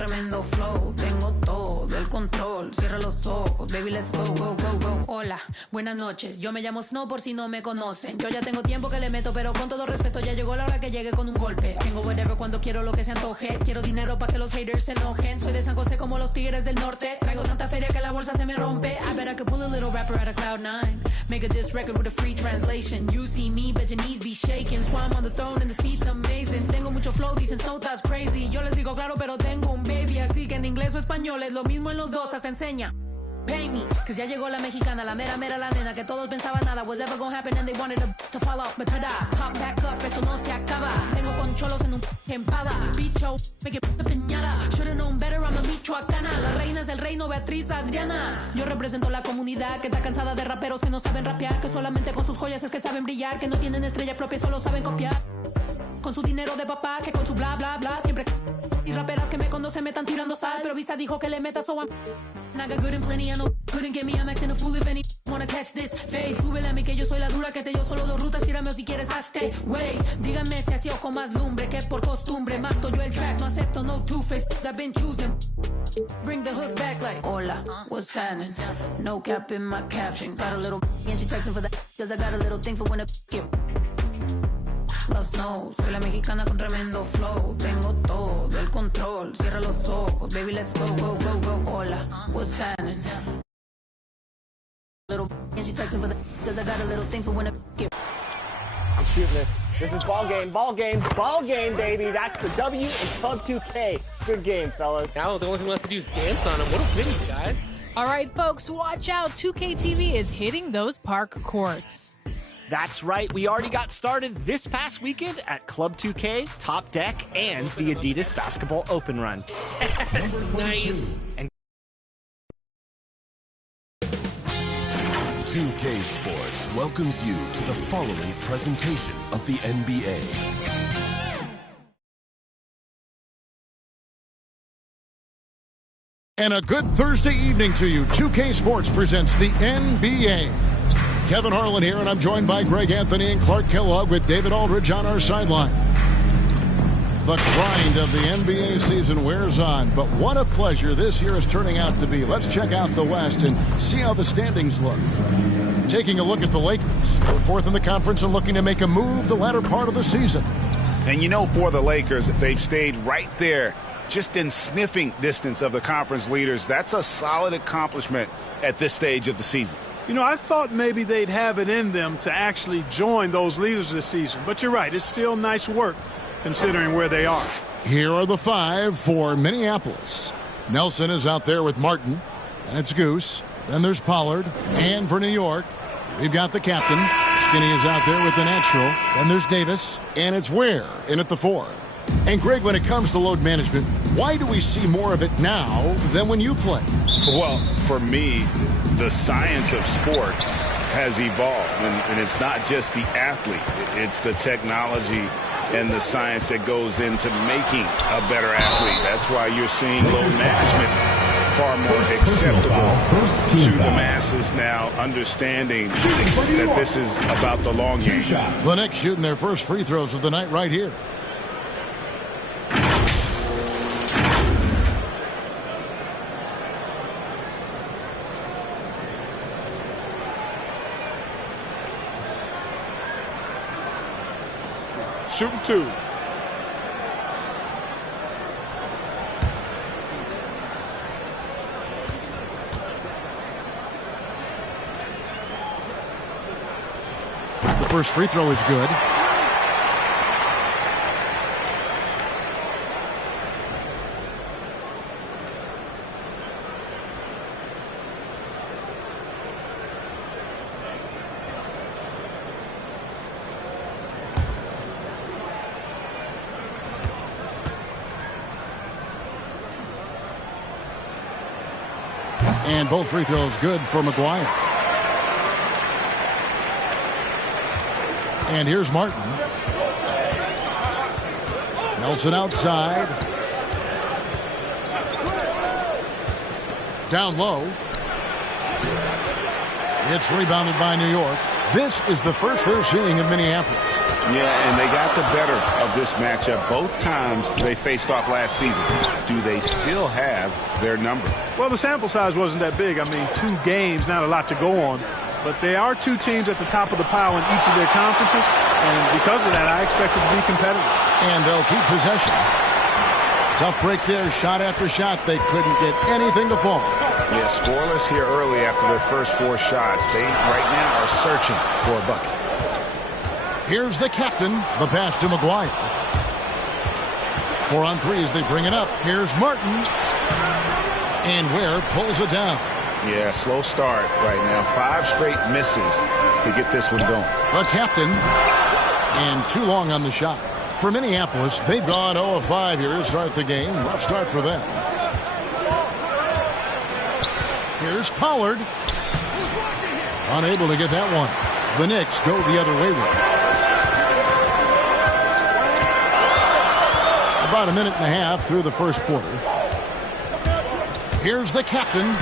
tremendo flow. Tengo todo el control. Cierra los ojos, baby, let's go, go, go, go. Hola, buenas noches. Yo me llamo Snow por si no me conocen. Yo ya tengo tiempo que le meto, pero con todo respeto ya llegó la hora que llegue con un golpe. Tengo whatever cuando quiero lo que se antoje. Quiero dinero para que los haters se enojen. Soy de San José como los tigres del norte. Traigo tanta feria que la bolsa se me rompe. I bet I could pull a little rapper out of Cloud9. Make a diss record with a free translation. You see me, bet your knees be shaking. Swam on the throne and the seat's amazing. Tengo mucho flow, dicen Snow that's crazy. Yo les digo claro, pero tengo un baby. Así que en inglés o español es lo mismo en los dos, hasta enseña. Pay me, cause ya llegó la mexicana, la mera la nena que todos pensaban nada was ever gonna happen and they wanted to fall off, but tada, pop back up, eso no se acaba. Tengo concholos en un empada, bicho, me que piñata. Should've known better, I'm a michoacana. La reina es el reino, Beatriz Adriana. Yo represento la comunidad que está cansada de raperos que no saben rapear, que solamente con sus joyas es que saben brillar, que no tienen estrella propia, solo saben copiar. Con su dinero de papá, que con su bla bla bla siempre. Y raperas que me conocen me están tirando sal, pero Visa dijo que le meta, so I got good and plenty, I know couldn't get me, I'm acting a fool if any wanna catch this fade. Súbele a mí que yo soy la dura, que te dio solo 2 rutas, tírame o si quieres hazte, wey. Díganme si así o con más lumbre, que por costumbre mato yo el track, no acepto no two-face, I've been choosing. Bring the hook back like, hola, what's happening? No cap in my caption, got a little and she texting for the cause I got a little thing for when I get. Love Snow, soy la mexicana con tremendo flow. Tengo todo el control. Cierra los ojos, baby, let's go, go, go, go. Hola, what's happening? Little and she texting for the cause I got a little thing for when I get. I'm shooting this. This is ball game, ball game, ball game, baby. That's the W in Club 2K. Good game, fellas. Now the only thing left to do is dance on him. What a video, guys. All right, folks, watch out. 2K TV is hitting those park courts. That's right. We already got started this past weekend at Club 2K, Top Deck, and the Adidas Basketball Open Run. That's nice. And 2K Sports welcomes you to the following presentation of the NBA. And a good Thursday evening to you. 2K Sports presents the NBA. Kevin Harlan here, and I'm joined by Greg Anthony and Clark Kellogg with David Aldridge on our sideline. The grind of the NBA season wears on, but what a pleasure this year is turning out to be. Let's check out the West and see how the standings look. Taking a look at the Lakers. They're 4th in the conference and looking to make a move the latter part of the season. And you know, for the Lakers, they've stayed right there, just in sniffing distance of the conference leaders. That's a solid accomplishment at this stage of the season. You know, I thought maybe they'd have it in them to actually join those leaders this season. But you're right, it's still nice work considering where they are. Here are the 5 for Minneapolis. Nelson is out there with Martin. And it's Goose. Then there's Pollard. And for New York, we've got the captain. Skinny is out there with the natural. Then there's Davis. And it's Ware in at the 4. And Greg, when it comes to load management, why do we see more of it now than when you played? Well, for me, the science of sport has evolved, and it's not just the athlete. It's the technology and the science that goes into making a better athlete. That's why you're seeing load management far more acceptable to the masses now, understanding that this is about the long game. The Knicks shooting their first free throws of the night right here. Shooting 2. The first free throw is good. And both free throws good for McGuire. And here's Martin. Nelson outside. Down low. It's rebounded by New York. This is the first they're seeing in Minneapolis. Yeah, and they got the better of this matchup both times they faced off last season. Do they still have their number? Well, the sample size wasn't that big. I mean, 2 games, not a lot to go on. But they are 2 teams at the top of the pile in each of their conferences. And because of that, I expect it to be competitive. And they'll keep possession. Tough break there, shot after shot. They couldn't get anything to fall. Yeah, scoreless here early after their first 4 shots. They right now are searching for a bucket. Here's the captain, the pass to McGuire. 4 on 3 as they bring it up. Here's Martin. And Ware pulls it down. Yeah, slow start right now. 5 straight misses to get this one going. The captain. And too long on the shot. For Minneapolis, they've gone 0 of 5 here to start the game. Rough start for them. Here's Pollard. Unable to get that one. The Knicks go the other way with it. About a minute and a half through the first quarter. Here's the captain.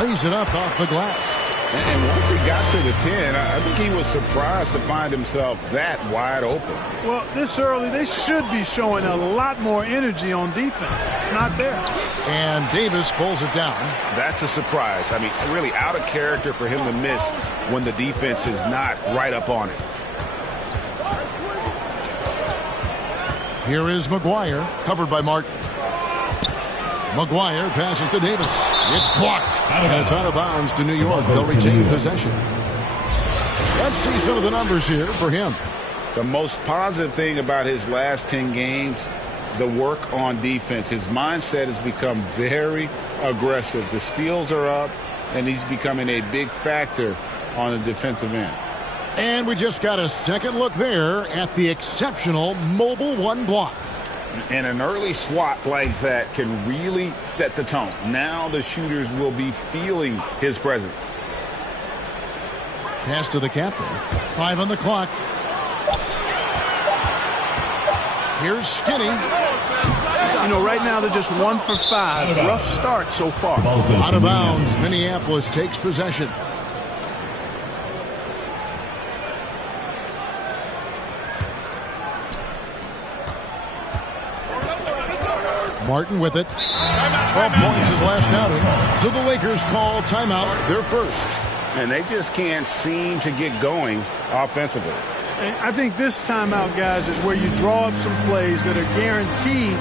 Lays it up off the glass. And once he got to the 10, I think he was surprised to find himself that wide open. Well, this early, they should be showing a lot more energy on defense. It's not there. And Davis pulls it down. That's a surprise. I mean, really out of character for him to miss when the defense is not right up on it. Here is McGuire, covered by Martin. McGuire passes to Davis. It's blocked. And it's out of bounds to New York. They'll retain possession. Let's see some of the numbers here for him. The most positive thing about his last 10 games, the work on defense. His mindset has become very aggressive. The steals are up, and he's becoming a big factor on the defensive end. And we just got a second look there at the exceptional mobile 1 block. And an early swat like that can really set the tone. Now the shooters will be feeling his presence. Pass to the captain. 5 on the clock. Here's Skinny. You know, right now they're just 1 for 5. Rough start so far. Out of bounds. Minneapolis takes possession. Martin with it. 12 points his last outing. So the Lakers call timeout, their first. And they just can't seem to get going offensively. And I think this timeout, guys, is where you draw up some plays that are guaranteed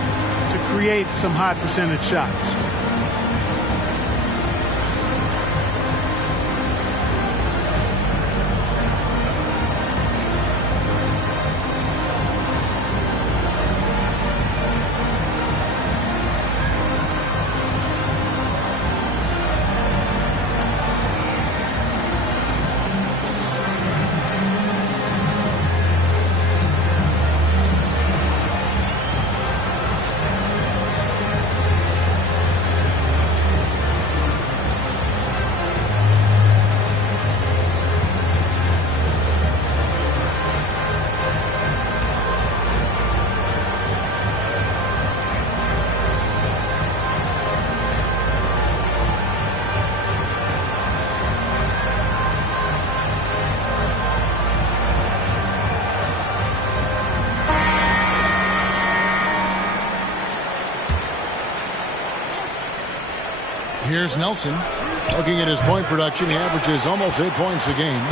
to create some high percentage shots. Here's Nelson. Looking at his point production, he averages almost 8 points a game.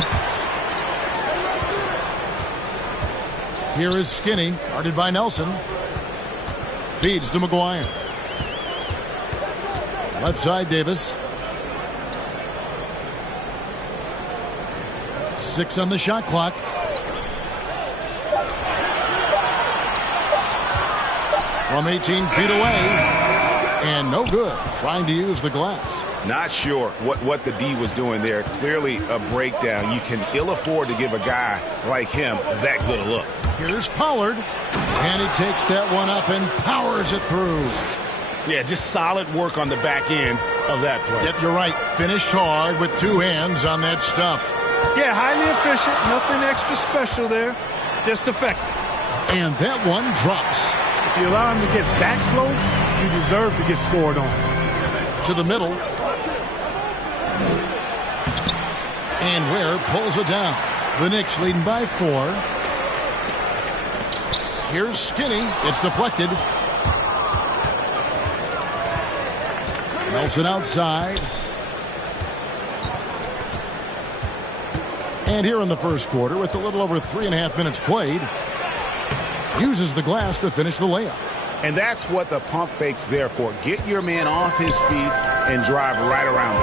Here is Skinny, guarded by Nelson. Feeds to McGuire. Left side, Davis. 6 on the shot clock. From 18 feet away. And no good. Trying to use the glass. Not sure what the D was doing there. Clearly a breakdown. You can ill afford to give a guy like him that good a look. Here's Pollard. And he takes that one up and powers it through. Yeah, just solid work on the back end of that play. Yep, you're right. Finished hard with 2 hands on that stuff. Yeah, highly efficient. Nothing extra special there. Just effective. And that one drops. If you allow him to get that close, you deserve to get scored on. To the middle. And Ware pulls it down. The Knicks leading by 4. Here's Skinny. It's deflected. Nelson outside. And here in the first quarter, with a little over 3.5 minutes played, uses the glass to finish the layup. And that's what the pump fake's there for. Get your man off his feet and drive right around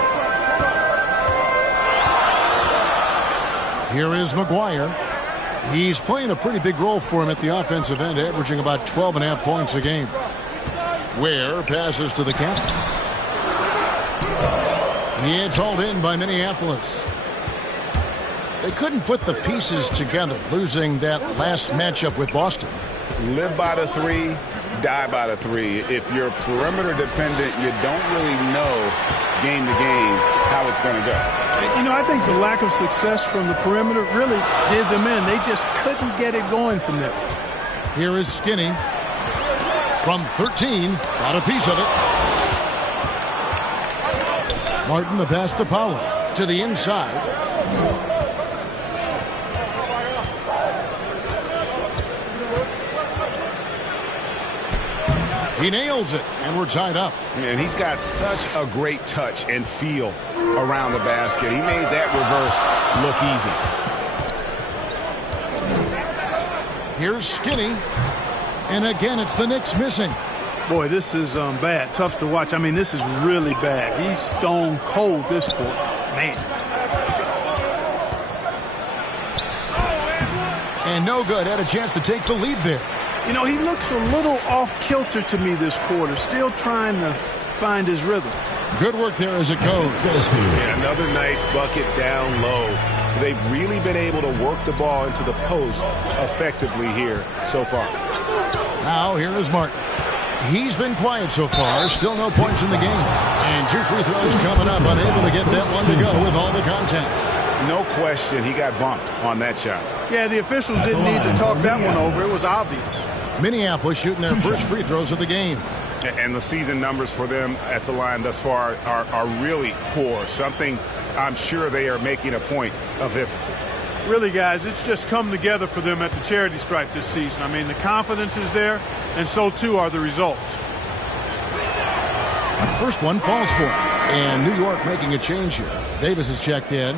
him. Here is McGuire. He's playing a pretty big role for him at the offensive end, averaging about 12.5 points a game. Ware passes to the captain. It's hauled in by Minneapolis. They couldn't put the pieces together, losing that last matchup with Boston. Live by the three, die by the three. If you're perimeter dependent, you don't really know game to game how it's going to go. You know, I think the lack of success from the perimeter really did them in. They just couldn't get it going from there. Here is Skinny. From 13, got a piece of it. Martin, the pass to Powell. To the inside. He nails it, and we're tied up. And he's got such a great touch and feel around the basket. He made that reverse look easy. Here's Skinny. And again, it's the Knicks missing. Boy, this is bad. Tough to watch. I mean, this is really bad. He's stone cold this quarter. Man. And no good. Had a chance to take the lead there. You know, he looks a little off-kilter to me this quarter. Still trying to find his rhythm. Good work there as it goes. Yeah, another nice bucket down low. They've really been able to work the ball into the post effectively here so far. Now, here is Martin. He's been quiet so far. Still no points in the game. And 2 free throws coming up. Unable to get that one to go with all the contact. No question, he got bumped on that shot. Yeah, the officials didn't need to talk that one over. It was obvious. Minneapolis shooting their first free throws of the game. And the season numbers for them at the line thus far are really poor. Something I'm sure they are making a point of emphasis. Really, guys, it's just come together for them at the charity stripe this season. I mean, the confidence is there, and so too are the results. First one falls for him. And New York making a change here. Davis is checked in.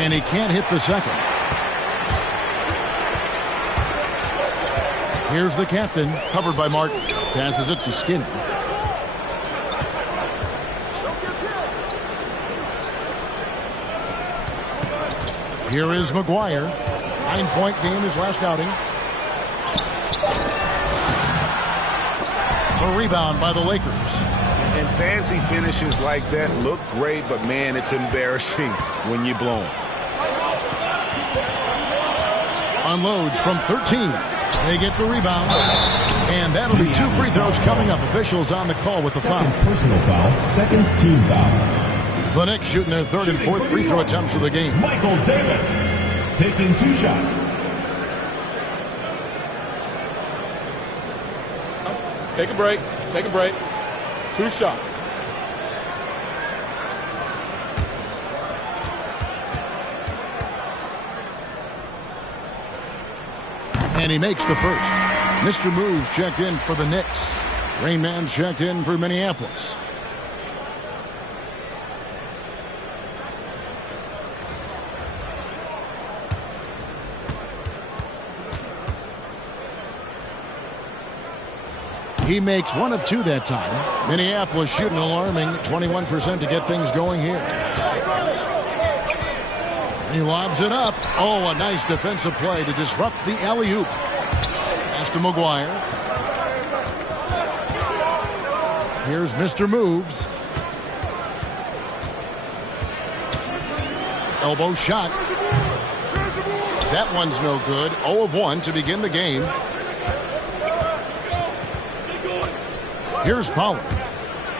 And he can't hit the second. Here's the captain, covered by Martin. Passes it to Skinny. Here is McGuire. 9-point game his last outing. A rebound by the Lakers. And fancy finishes like that look great, but man, it's embarrassing when you blow them. Unloads from 13. They get the rebound. And that'll be 2 free throws coming up. Officials on the call with the foul. Personal foul, second team foul. The Knicks shooting their 3rd and 4th free throw attempts of the game. Michael Davis taking 2 shots. Take a break. Take a break. 2 shots. And he makes the first. Mr. Moves checked in for the Knicks. Rain Man's checked in for Minneapolis. He makes 1 of 2 that time. Minneapolis shooting alarming 21% to get things going here. He lobs it up. Oh, a nice defensive play to disrupt the alley-oop. Pass to McGuire. Here's Mr. Moves. Elbow shot. That one's no good. 0 of 1 to begin the game. Here's Pollard.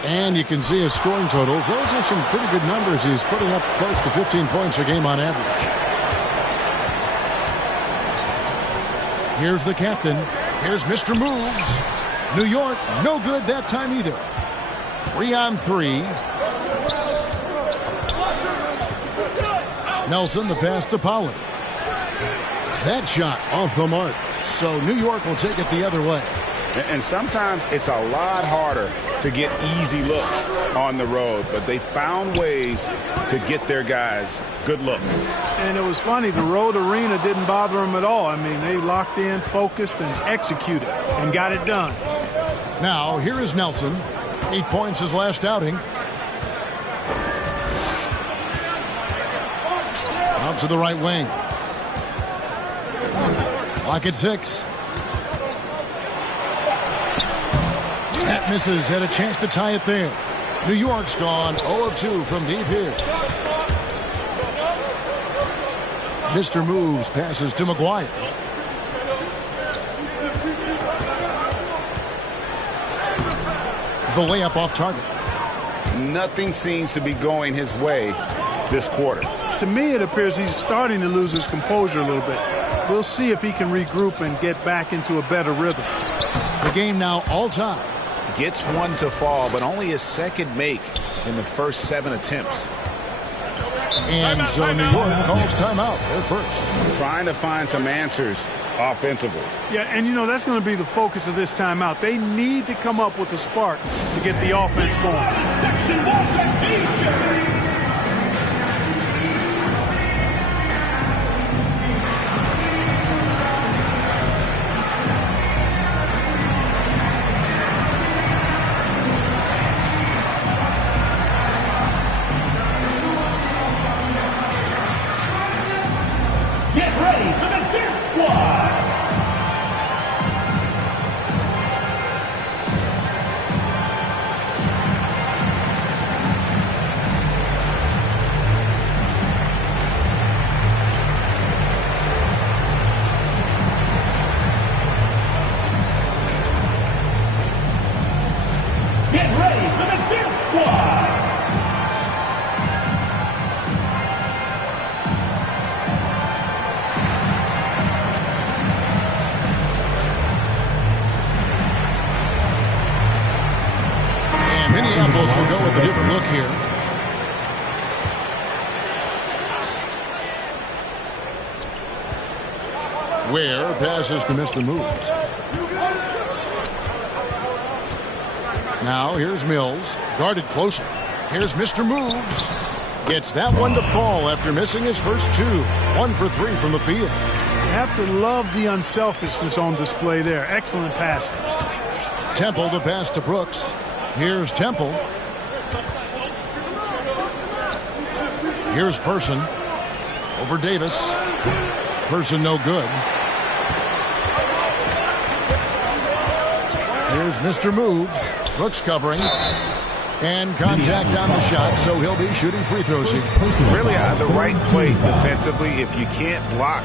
And you can see his scoring totals. Those are some pretty good numbers. He's putting up close to 15 points a game on average. Here's the captain. Here's Mr. Moves. New York, no good that time either. 3-on-3. Nelson, the pass to Pollard. That shot off the mark. So New York will take it the other way. And sometimes it's a lot harder to get easy looks on the road, but they found ways to get their guys good looks. And it was funny, the road arena didn't bother them at all. I mean, they locked in, focused, and executed, and got it done. Now, here is Nelson. 8 points his last outing. Out to the right wing. Lock at 6. That misses. Had a chance to tie it there. New York's gone 0 of 2 from deep here. Mr. Moves passes to McGuire. The layup off target. Nothing seems to be going his way this quarter. To me, it appears he's starting to lose his composure a little bit. We'll see if he can regroup and get back into a better rhythm. The game now all time. Gets one to fall, but only his second make in the first 7 attempts. And so New York calls timeout. They're first. Trying to find some answers offensively. Yeah, and you know, that's going to be the focus of this timeout. They need to come up with a spark to get the offense going. Section wants a t-shirt. Get ready for the Dance Squad! Get ready for the Dance Squad! Minneapolis will go with a different look here. Ware passes to Mr. Moves. Now here's Mills, guarded closer. Here's Mr. Moves. Gets that one to fall after missing his first 2. 1 for 3 from the field. You have to love the unselfishness on display there. Excellent pass. Temple to pass to Brooks. Here's Temple. Here's Person. Over Davis. Person no good. Here's Mr. Moves. Brooks covering. And contact on the shot, so he'll be shooting free throws here. Really the right play defensively. If you can't block,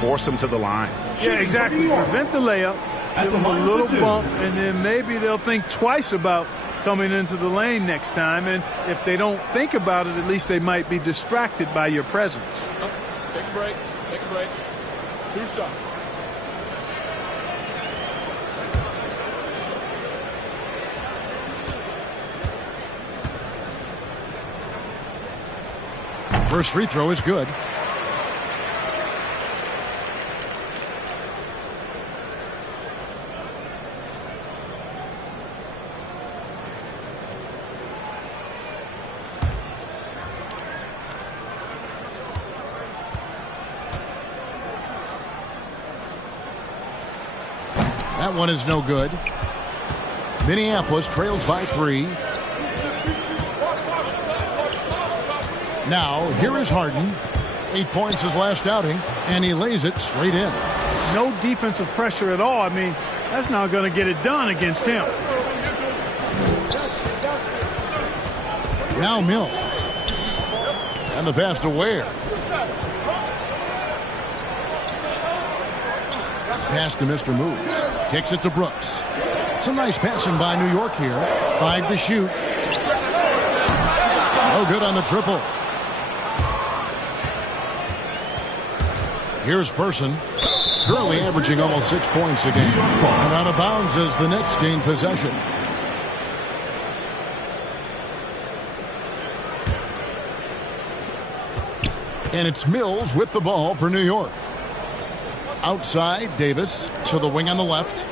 force them to the line. Yeah, exactly. Prevent the layup. Give them a little bump, and then maybe they'll think twice about coming into the lane next time. And if they don't think about it, at least they might be distracted by your presence. Take a break. Take a break. 2 shots. First free throw is good. That one is no good. Minneapolis trails by 3. Now, here is Harden. 8 points his last outing, and he lays it straight in. No defensive pressure at all. I mean, that's not going to get it done against him. Now Mills. And the pass to Ware. Pass to Mr. Moves. Kicks it to Brooks. Some nice passing by New York here. 5 to shoot. No good on the triple. Here's Person. currently averaging almost 6 points a game. And out of bounds as the Knicks gain possession. And it's Mills with the ball for New York. Outside, Davis to the wing on the left.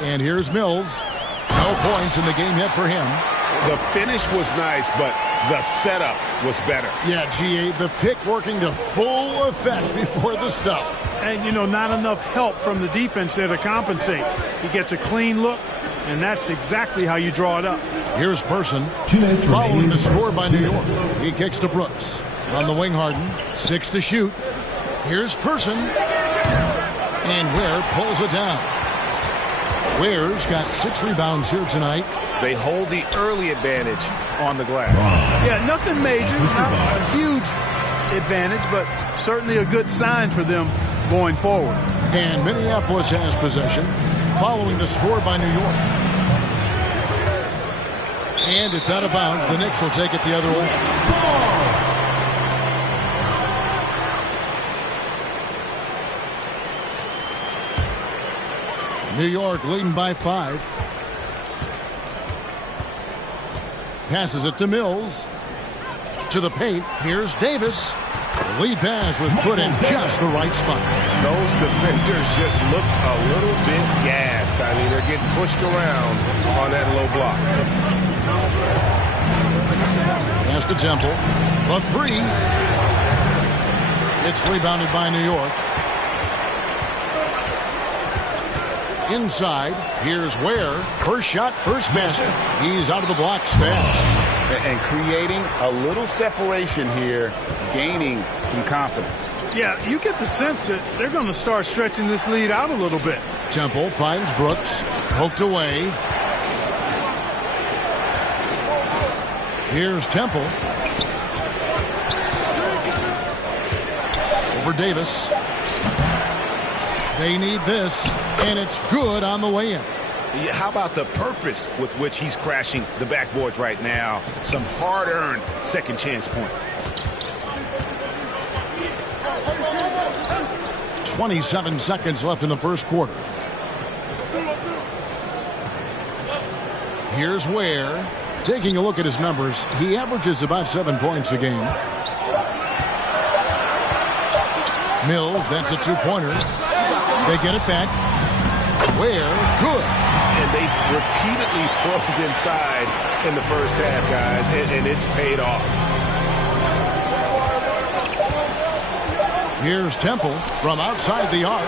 And here's Mills. No points in the game yet for him. The finish was nice, but the setup was better. Yeah, GA, the pick working to full effect before the stuff. And, you know, not enough help from the defense there to compensate. He gets a clean look, and that's exactly how you draw it up. Here's Person following the score by New York. He kicks to Brooks. On the wing, Harden. 6 to shoot. Here's Person. And Ware pulls it down. Ware's got 6 rebounds here tonight. They hold the early advantage on the glass. Yeah, nothing major, not a huge advantage, but certainly a good sign for them going forward. And Minneapolis has possession following the score by New York. And it's out of bounds. The Knicks will take it the other way. New York leading by 5. Passes it to Mills. To the paint. Here's Davis. The lead pass was put in just the right spot. Those defenders just look a little bit gassed. I mean, they're getting pushed around on that low block. Pass to Temple. The 3. It's rebounded by New York. Inside, here's Ware. First shot, first basket. He's out of the blocks fast. And creating a little separation here, gaining some confidence. Yeah, you get the sense that they're going to start stretching this lead out a little bit. Temple finds Brooks. Poked away. Here's Temple. Over Davis. They need this, and it's good on the way in. Yeah, how about the purpose with which he's crashing the backboards right now? Some hard-earned second chance points. 27 seconds left in the first quarter. Here's Ware. Taking a look at his numbers, he averages about 7 points a game. Mills, that's a 2-pointer. They get it back. Ware, good. And they repeatedly probed inside in the first half, guys, and it's paid off. Here's Temple from outside the arc.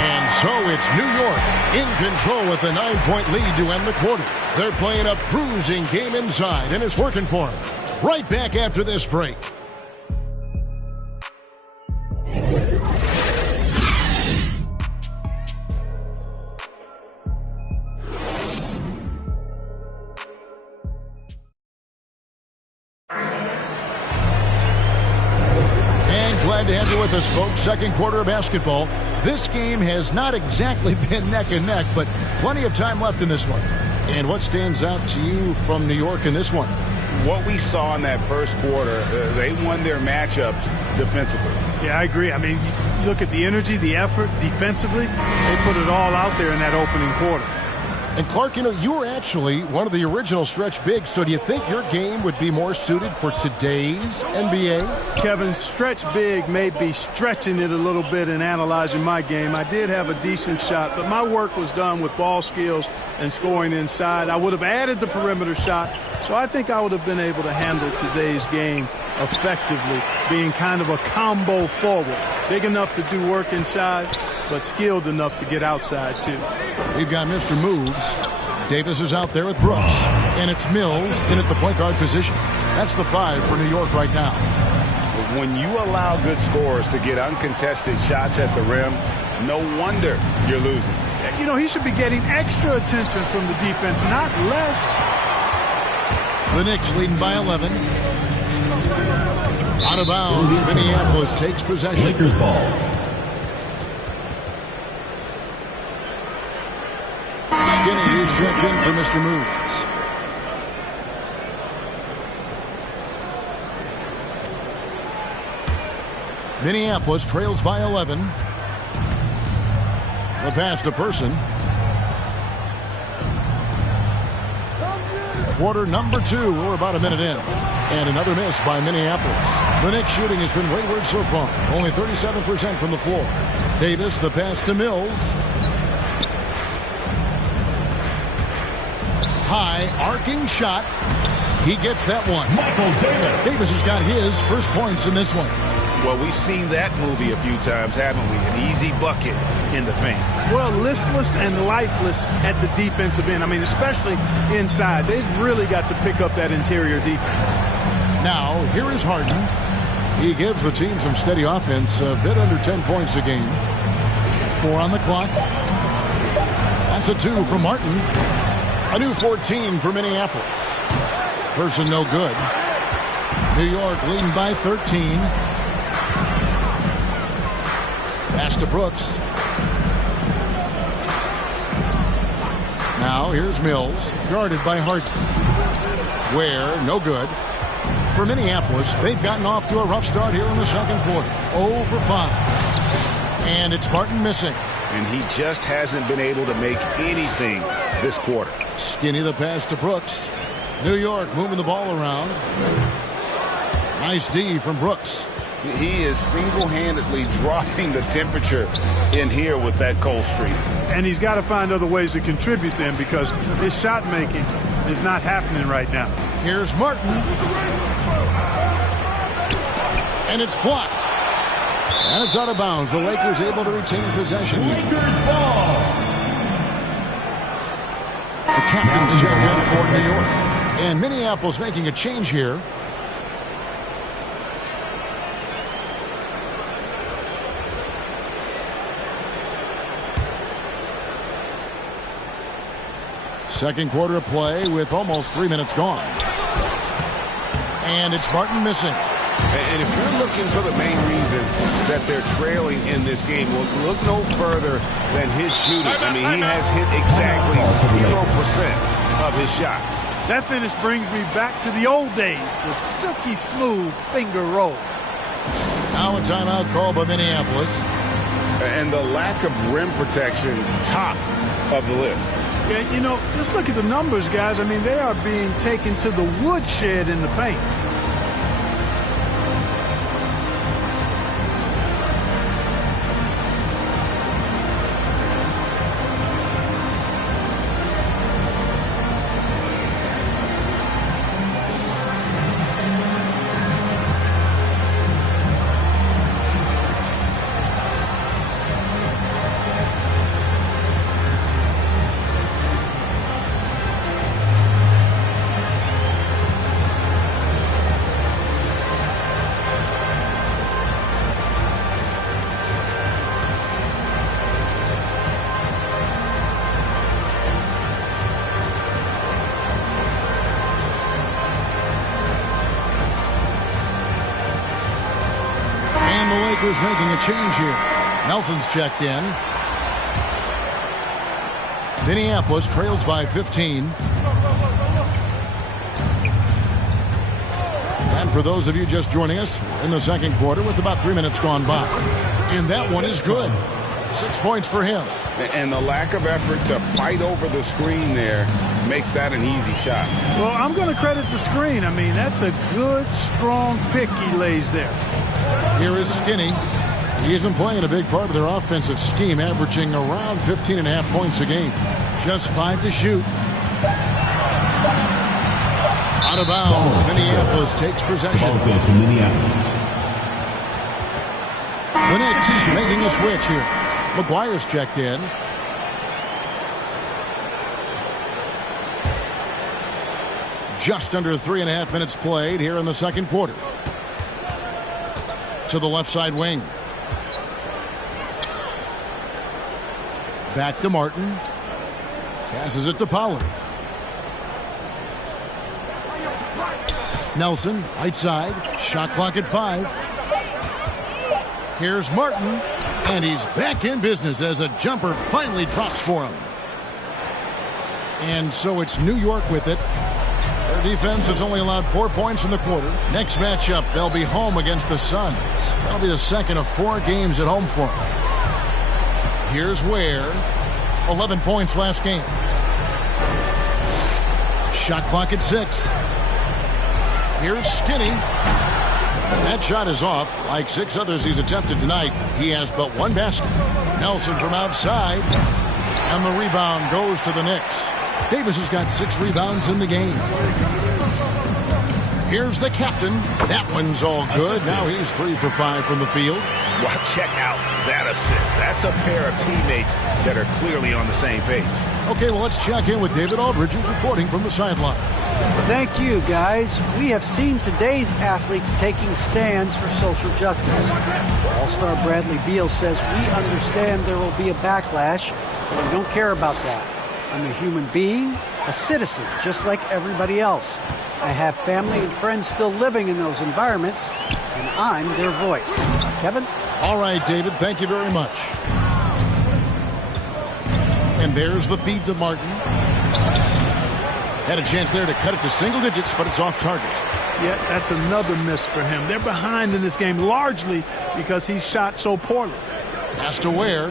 And so it's New York in control with a 9-point lead to end the quarter. They're playing a bruising game inside, and it's working for them. Right back after this break. Glad to have you with us, folks. Second quarter of basketball. This game has not exactly been neck and neck, but plenty of time left in this one. And what stands out to you from New York in this one? What we saw in that first quarter, they won their matchups defensively. Yeah, I agree. I mean, look at the energy, the effort defensively. They put it all out there in that opening quarter. And Clark, you know, you were actually one of the original stretch bigs, so do you think your game would be more suited for today's NBA? Kevin, stretch big may be stretching it a little bit in analyzing my game. I did have a decent shot, but my work was done with ball skills and scoring inside. I would have added the perimeter shot, so I think I would have been able to handle today's game effectively, being kind of a combo forward. Big enough to do work inside, but skilled enough to get outside, too. We've got Mr. Moves. Davis is out there with Brooks. And it's Mills in at the point guard position. That's the 5 for New York right now. When you allow good scorers to get uncontested shots at the rim, no wonder you're losing. You know, he should be getting extra attention from the defense, not less. The Knicks leading by 11. Out of bounds, Minneapolis takes possession. Lakers ball. Skinny is checked in for Mr. Moves. Minneapolis trails by 11. The pass to Person. Quarter number 2. We're about a minute in. And another miss by Minneapolis. The Knicks shooting has been wayward so far. Only 37% from the floor. Davis, the pass to Mills. High, arcing shot. He gets that one. Michael Davis. Davis has got his first points in this one. Well, we've seen that movie a few times, haven't we? An easy bucket in the paint. Well, listless and lifeless at the defensive end. I mean, especially inside. They've really got to pick up that interior defense. Now, here is Harden. He gives the team some steady offense, a bit under 10 points a game. 4 on the clock. That's a 2 from Martin. A new 14 for Minneapolis. Person no good. New York leading by 13. Pass to Brooks. Now here's Mills, guarded by Harden. Ware, no good. For Minneapolis, they've gotten off to a rough start here in the second quarter. 0 for 5. And it's Martin missing. And he just hasn't been able to make anything this quarter. Skinny the pass to Brooks. New York moving the ball around. Nice D from Brooks. He is single-handedly dropping the temperature in here with that cold streak. And he's got to find other ways to contribute then, because his shot making is not happening right now. Here's Martin. And it's blocked. And it's out of bounds. The Lakers able to retain possession. Lakers ball. The captain's checked in for New York. And Minneapolis making a change here. Second quarter of play with almost 3 minutes gone. And it's Martin missing. And if you're looking for the main reason that they're trailing in this game, well, look no further than his shooting. I mean, he has hit exactly 0% of his shots. That finish brings me back to the old days, the silky smooth finger roll. Now a timeout called by Minneapolis. And the lack of rim protection, top of the list. Yeah, you know, just look at the numbers, guys. I mean, they are being taken to the woodshed in the paint. Lakers making a change here. Nelson's checked in. Minneapolis trails by 15. And for those of you just joining us, we're in the second quarter with about 3 minutes gone by. And that one is good. 6 points for him. And the lack of effort to fight over the screen there makes that an easy shot. Well, I'm going to credit the screen. I mean, that's a good, strong pick he lays there. Here is Skinny. He's been playing a big part of their offensive scheme, averaging around 15.5 points a game. Just 5 to shoot. Out of bounds. Minneapolis takes possession. Ball goes to Minneapolis. The Knicks making a switch here. McGuire's checked in. Just under 3.5 minutes played here in the second quarter. To the left side wing. Back to Martin. Passes it to Pollard. Nelson, right side. Shot clock at 5. Here's Martin. And he's back in business as a jumper finally drops for him. And so it's New York with it. They're defense has only allowed 4 points in the quarter. Next matchup, they'll be home against the Suns. That'll be the second of 4 games at home for them. Here's Ware. 11 points last game. Shot clock at 6. Here's Skinny. That shot is off. Like 6 others he's attempted tonight, he has but 1 basket. Nelson from outside. And the rebound goes to the Knicks. Davis has got 6 rebounds in the game. Here's the captain. That one's all good. Now he's 3 for 5 from the field. Well, check out that assist. That's a pair of teammates that are clearly on the same page. Okay, well, let's check in with David Aldridge, who's reporting from the sideline. Thank you, guys. We have seen today's athletes taking stands for social justice. All-star Bradley Beal says, we understand there will be a backlash, but we don't care about that. I'm a human being, a citizen, just like everybody else. I have family and friends still living in those environments, and I'm their voice. Kevin? All right, David, thank you very much. And there's the feed to Martin. Had a chance there to cut it to single digits, but it's off target. Yeah, that's another miss for him. They're behind in this game largely because he shot so poorly. Has to Ware.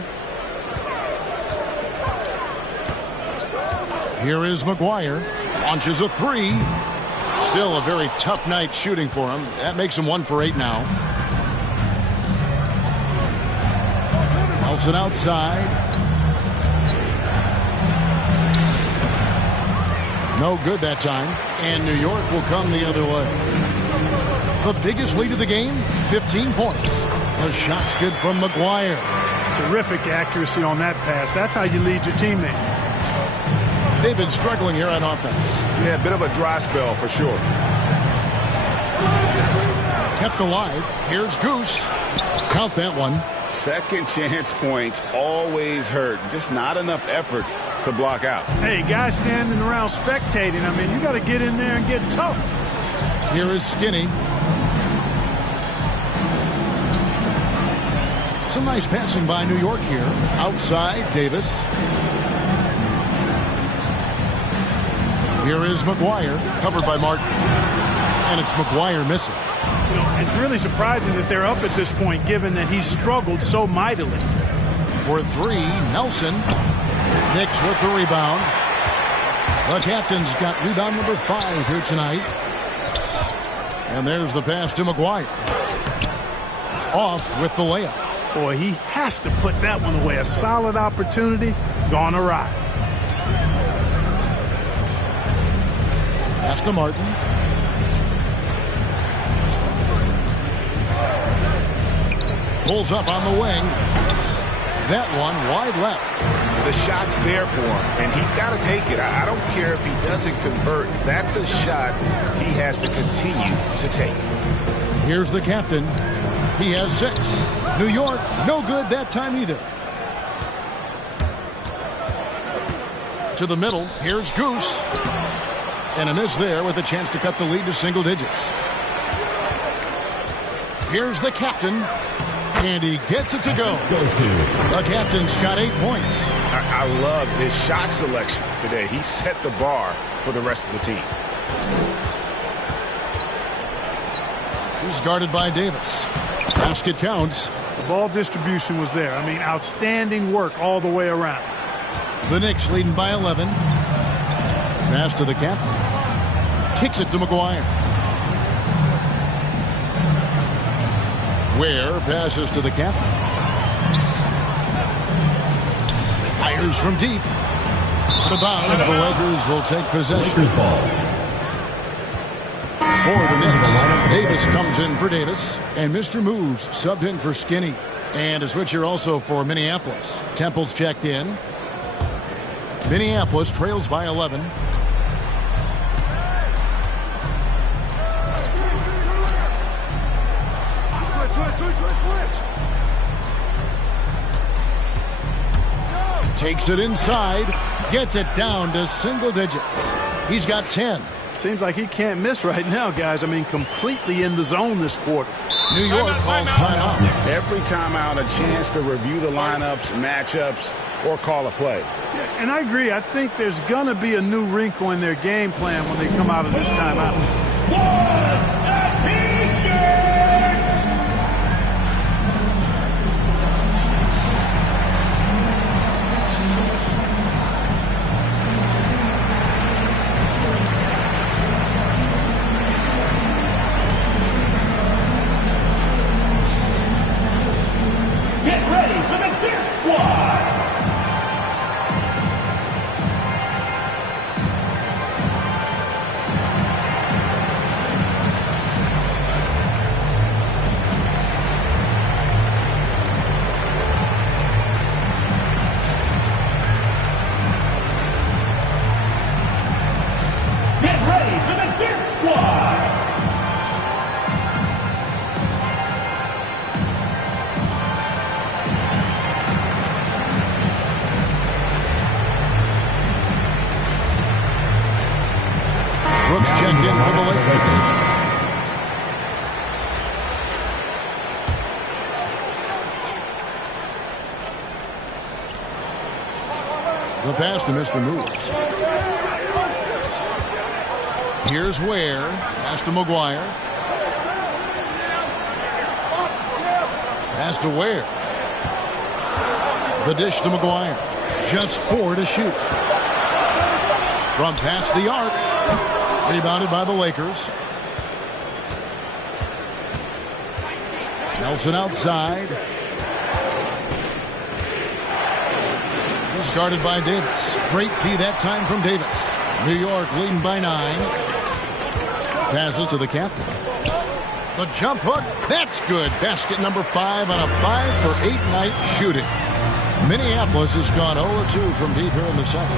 Here is McGuire. Launches a 3. Still a very tough night shooting for him. That makes him 1 for 8 now. Nelson outside. No good that time. And New York will come the other way. The biggest lead of the game, 15 points. The shot's good from McGuire. Terrific accuracy on that pass. That's how you lead your teammate. They've been struggling here on offense. Yeah, a bit of a dry spell for sure. Kept alive. Here's Goose. Count that one. Second chance points always hurt. Just not enough effort to block out. Hey, guys standing around spectating. I mean, you got to get in there and get tough. Here is Skinny. Some nice passing by New York here. Outside, Davis. Here is McGuire, covered by Martin. And it's McGuire missing. You know, it's really surprising that they're up at this point, given that he's struggled so mightily. For 3, Nelson. Knicks with the rebound. The captain's got rebound number 5 here tonight. And there's the pass to McGuire. Off with the layup. Boy, he has to put that one away. A solid opportunity gone awry. Pass to Martin. Pulls up on the wing. That one wide left. The shot's there for him, and he's got to take it. I don't care if he doesn't convert. That's a shot he has to continue to take. Here's the captain. He has 6. New York, no good that time either. To the middle, here's Goose. And a miss there with a chance to cut the lead to single digits. Here's the captain. And he gets it to go. The captain's got 8 points. I love his shot selection today. He set the bar for the rest of the team. He's guarded by Davis. Basket counts. The ball distribution was there. I mean, outstanding work all the way around. The Knicks leading by 11. Pass to the captain. Kicks it to McGuire. Ware passes to the captain. Fires from deep. Out of bounds. The Lakers will take possession. For the Knicks, Davis comes in for Davis. And Mr. Moves subbed in for Skinny. And a switch here also for Minneapolis. Temple's checked in. Minneapolis trails by 11. Takes it inside, gets it down to single digits. He's got 10. Seems like he can't miss right now, guys. I mean, completely in the zone this quarter. New York calls timeout. Every timeout, a chance to review the lineups, matchups, or call a play. Yeah, and I agree. I think there's going to be a new wrinkle in their game plan when they come out of this timeout. What's a T-shirt? Get ready for the Dance Squad! Get ready for the Dance Squad! Brooks checked in for the Lakers. The pass to Mr. Moves. Here's Ware. Pass to McGuire. Pass to Ware. The dish to McGuire. Just 4 to shoot. From past the arc. Rebounded by the Lakers. Nelson outside. He's guarded by Davis. Great tee that time from Davis. New York leading by 9. Passes to the captain. The jump hook. That's good. Basket number 5 on a 5-for-8 night shooting. Minneapolis has gone 0-2 from deep here in the second.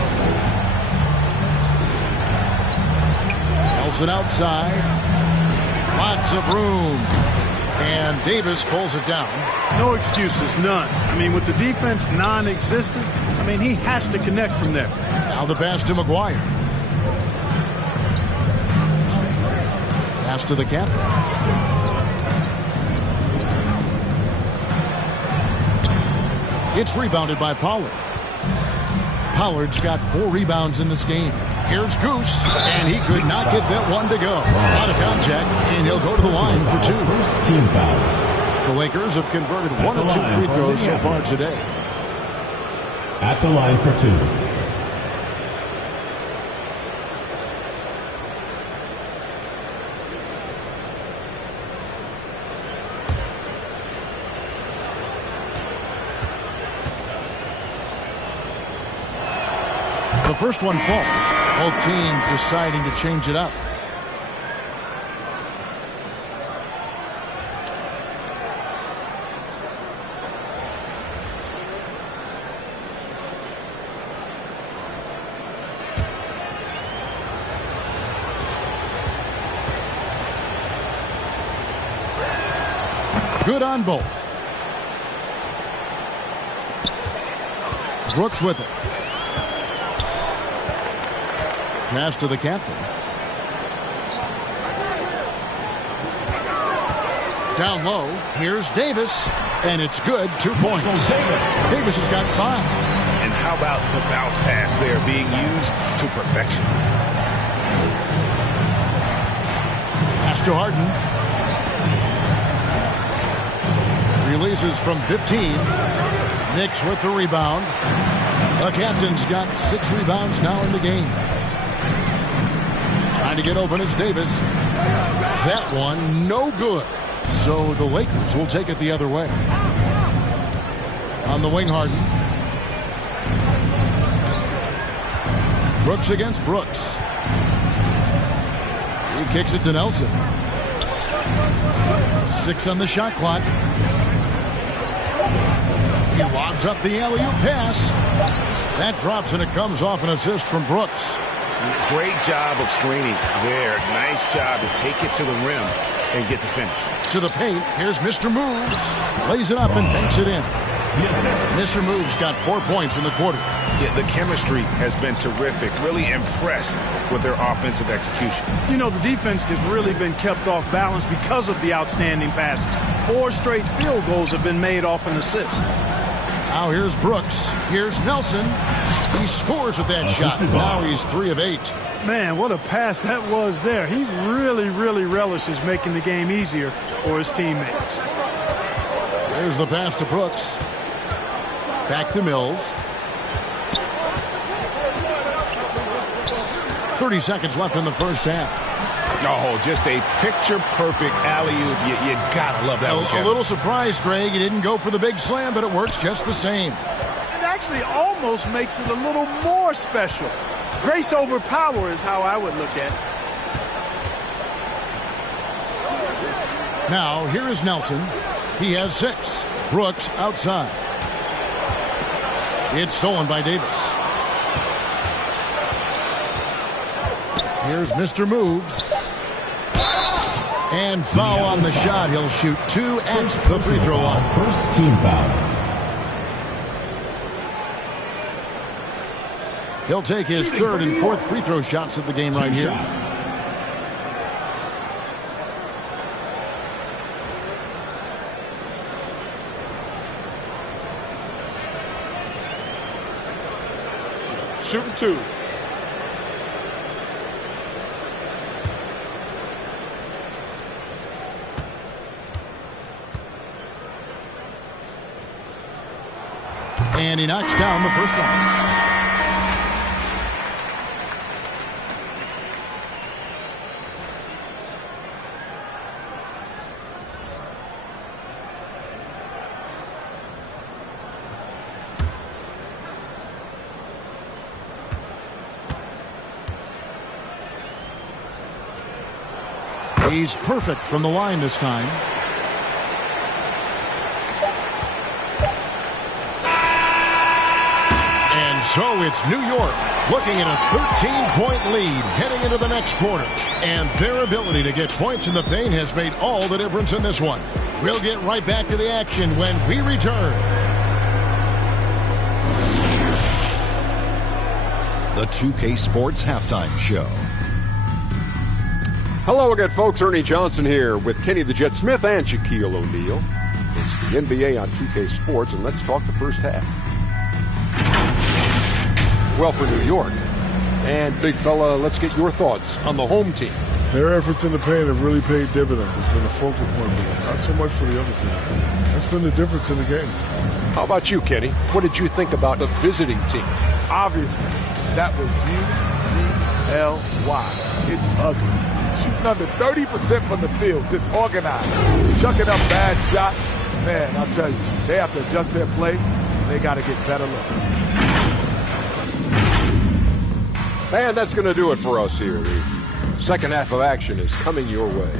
Nelson outside. Lots of room. And Davis pulls it down. No excuses, none. I mean, with the defense non-existent, I mean, he has to connect from there. Now the pass to McGuire. Pass to the captain. It's rebounded by Pollard. Pollard's got 4 rebounds in this game. Here's Goose, and he could not get that one to go. Out of contact, and he'll go to the line for 2. First team foul. The Lakers have converted 1 of 2 free throws so far today. At the line for 2. The first one falls. Both teams deciding to change it up. Good on both. Brooks with it. Pass to the captain. Down low. Here's Davis. And it's good. 2 points. Davis has got 5. And how about the bounce pass there being used to perfection? Pass to Harden. Releases from 15. Knicks with the rebound. The captain's got 6 rebounds now in the game. Trying to get open is Davis. That one, no good. So the Lakers will take it the other way. On the wing, Harden. Brooks against Brooks. He kicks it to Nelson. 6 on the shot clock. He lobs up the alley-oop pass. That drops and it comes off an assist from Brooks. Great job of screening there. Nice job to take it to the rim and get the finish. To the paint. Here's Mr. Moves. Plays it up and banks it in. the assist. Mr. Moves got 4 points in the quarter. Yeah, the chemistry has been terrific. Really impressed with their offensive execution. You know, the defense has really been kept off balance because of the outstanding passes. 4 straight field goals have been made off an assist. Now here's Brooks. Here's Nelson. He scores with that shot. Now he's 3 of 8. Man, what a pass that was there. He really, really relishes making the game easier for his teammates. There's the pass to Brooks. Back to Mills. 30 seconds left in the first half. Oh, just a picture-perfect alley-oop. You gotta love that one, A little surprised, Greg. He didn't go for the big slam, but it works just the same. It actually almost makes it a little more special. Grace over power is how I would look at it. Now, here is Nelson. He has 6. Brooks outside. It's stolen by Davis. Here's Mr. Moves. And foul on the shot. He'll shoot 2 at the free throw line. First team foul. He'll take his 3rd and 4th free throw shots of the game right here. Shooting 2. And he knocks down the first one. He's perfect from the line this time. And so it's New York looking at a 13-point lead heading into the next quarter. And their ability to get points in the paint has made all the difference in this one. We'll get right back to the action when we return. The 2K Sports Halftime Show. Hello again, folks. Ernie Johnson here with Kenny the Jet Smith and Shaquille O'Neal. It's the NBA on 2K Sports, and let's talk the first half. Well, for New York. And, big fella, let's get your thoughts on the home team. Their efforts in the paint have really paid dividends. It's been a focal point for them. Not so much for the other team. That's been the difference in the game. How about you, Kenny? What did you think about the visiting team? Obviously, that was U-G-L-Y. It's ugly. Shooting under 30% from the field, disorganized, chucking up bad shots. Man, I'll tell you, they have to adjust their play, and they got to get better looking. And that's going to do it for us here. The second half of action is coming your way.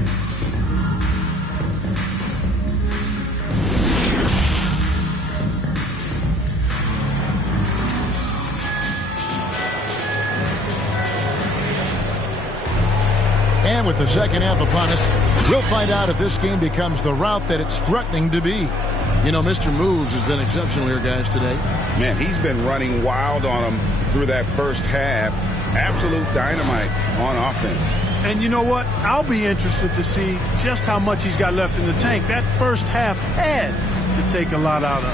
And with the second half upon us, we'll find out if this game becomes the route that it's threatening to be. You know, Mr. Moves has been exceptional here, guys, today. Man, he's been running wild on them through that first half. Absolute dynamite on offense. And you know what? I'll be interested to see just how much he's got left in the tank. That first half had to take a lot out of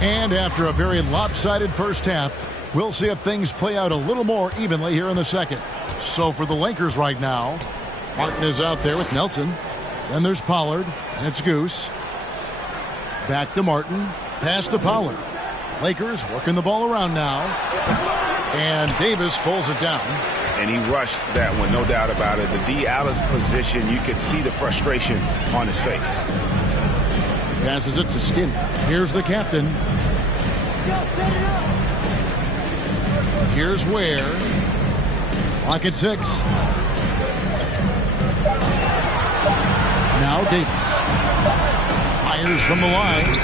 it. And after a very lopsided first half, we'll see if things play out a little more evenly here in the second. So for the Lakers right now, Martin is out there with Nelson. Then there's Pollard, and it's Goose. Back to Martin. Pass to Pollard. Lakers working the ball around now. And Davis pulls it down. And he rushed that one, no doubt about it. The D out of position, you could see the frustration on his face. Passes it to Skinny. Here's the captain. Here's Ware. Clock at 6. Now Davis. Fires from the line.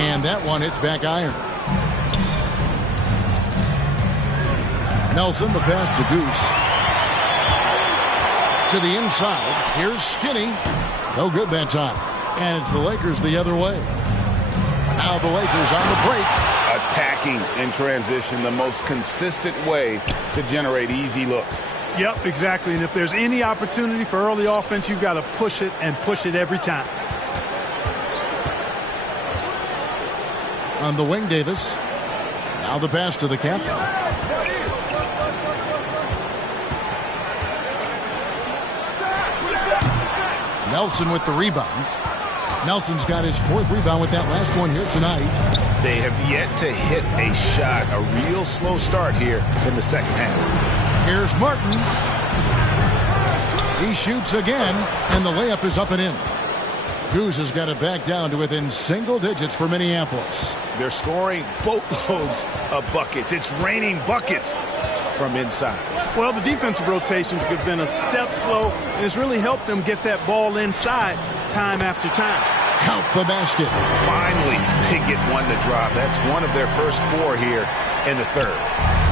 And that one hits back iron. Nelson, the pass to Goose. To the inside. Here's Skinny. No good that time. And it's the Lakers the other way. Now the Lakers on the break. Attacking in transition, the most consistent way to generate easy looks. Yep, exactly. And if there's any opportunity for early offense, you've got to push it and push it every time. On the wing, Davis. Now the pass to the captain. Nelson with the rebound. Nelson's got his 4th rebound with that last one here tonight. They have yet to hit a shot, a real slow start here in the second half. Here's Martin. He shoots again, and the layup is up and in. Goose has got it back down to within single digits for Minneapolis. They're scoring boatloads of buckets. It's raining buckets from inside. Well, the defensive rotations have been a step slow, and it's really helped them get that ball inside time after time. Count the basket. Finally, they get one to drop. That's one of their first 4 here in the third.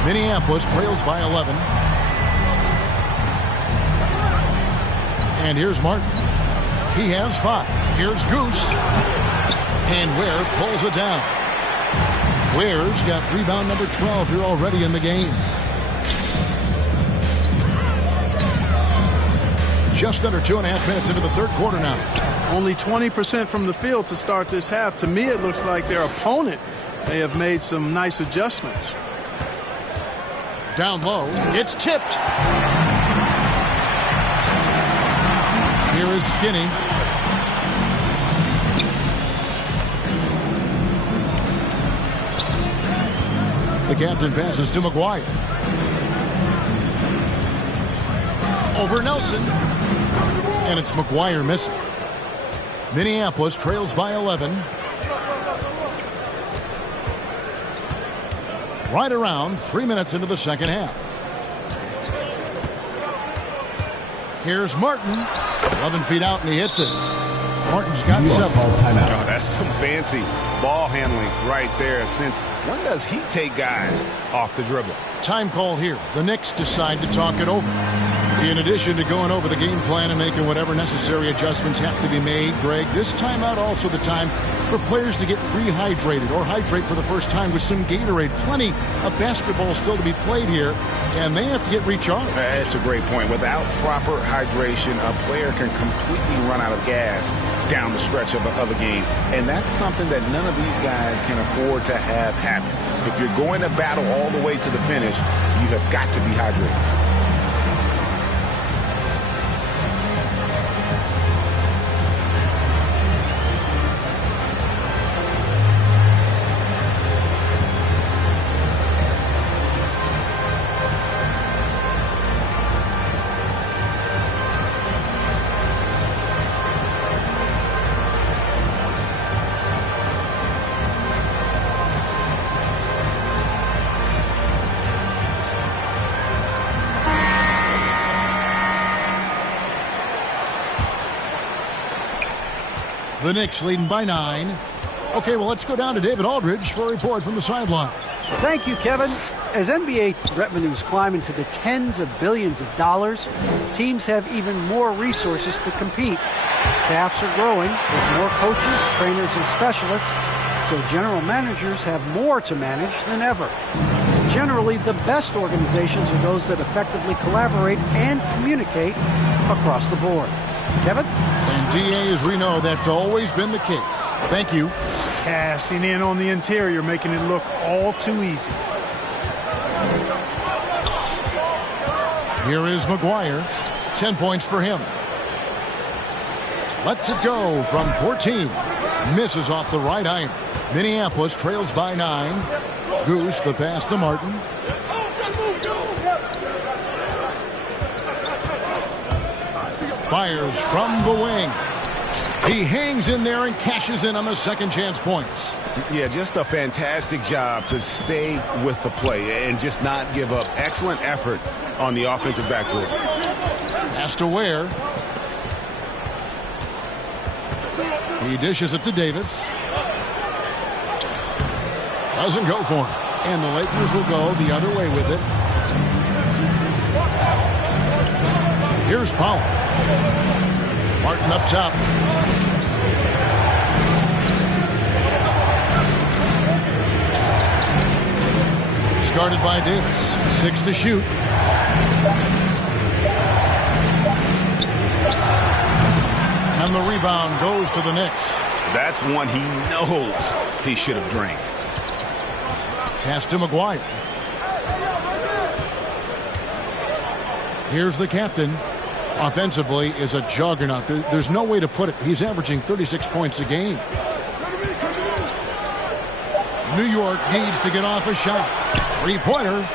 Minneapolis trails by 11. And here's Martin. He has 5. Here's Goose. And Ware pulls it down. Ware's got rebound number 12 here already in the game. Just under 2.5 minutes into the third quarter now. Only 20% from the field to start this half. To me, it looks like their opponent may have made some nice adjustments. Down low. It's tipped. Here is Skinny. The captain passes to McGuire. Over Nelson. And it's McGuire missing. Minneapolis trails by 11. Right around 3 minutes into the second half. Here's Martin. 11 feet out, and he hits it. Martin's got 7. Oh, that's some fancy ball handling right there, since when does he take guys off the dribble? Time call here. The Knicks decide to talk it over. In addition to going over the game plan and making whatever necessary adjustments have to be made, Greg, this timeout also the time for players to get rehydrated or hydrate for the first time with some Gatorade. Plenty of basketball still to be played here, and they have to get recharged. That's a great point. Without proper hydration, a player can completely run out of gas down the stretch of a game, and that's something that none of these guys can afford to have happen. If you're going to battle all the way to the finish, you have got to be hydrated. The Knicks leading by 9. Okay, well, let's go down to David Aldridge for a report from the sideline. Thank you, Kevin. As NBA revenues climb into the tens of billions of dollars, teams have even more resources to compete. Staffs are growing with more coaches, trainers, and specialists, so general managers have more to manage than ever. Generally, the best organizations are those that effectively collaborate and communicate across the board. Kevin? And DA, as we know, that's always been the case. Thank you. Cashing in on the interior, making it look all too easy. Here is McGuire. 10 points for him. Lets it go from 14. Misses off the right iron. Minneapolis trails by 9. Goose, the pass to Martin. Fires from the wing. He hangs in there and cashes in on the second chance points. Yeah, just a fantastic job to stay with the play and just not give up. Excellent effort on the offensive backboard. Pass to Ware. He dishes it to Davis. Doesn't go for him. And the Lakers will go the other way with it. Here's Powell. Martin up top. guarded by Davis. 6 to shoot. And the rebound goes to the Knicks. That's one he knows he should have drained. Pass to McGuire. Here's the captain. Offensively is a juggernaut. There's no way to put it. He's averaging 36 points a game. New York needs to get off a shot. Three-pointer.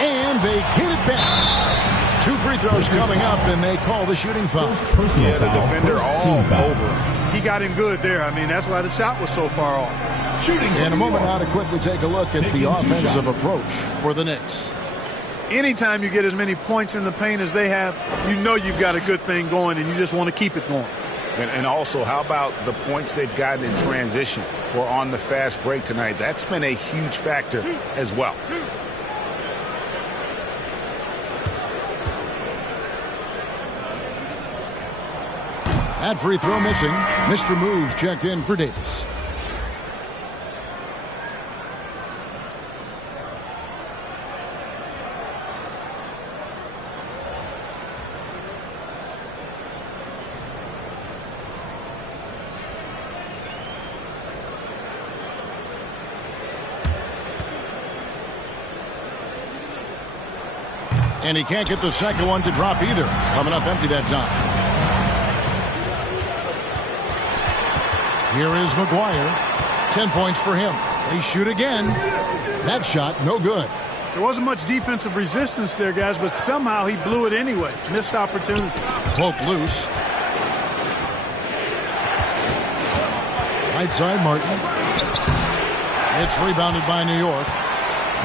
And they get it back. 2 free throws coming up, and they call the shooting foul. Yeah, the defender all over. He got him good there. I mean, that's why the shot was so far off. Shooting. In a moment now to quickly take a look at the offensive approach for the Knicks. Anytime you get as many points in the paint as they have, you know you've got a good thing going, and you just want to keep it going. And also, how about the points they've gotten in transition or on the fast break tonight? That's been a huge factor as well. That free throw missing. Mr. Move checked in for Davis. And he can't get the second one to drop either. Coming up empty that time. Here is McGuire. 10 points for him. They shoot again. That shot, no good. There wasn't much defensive resistance there, guys, but somehow he blew it anyway. Missed opportunity. Poke loose. Right side, Martin. It's rebounded by New York.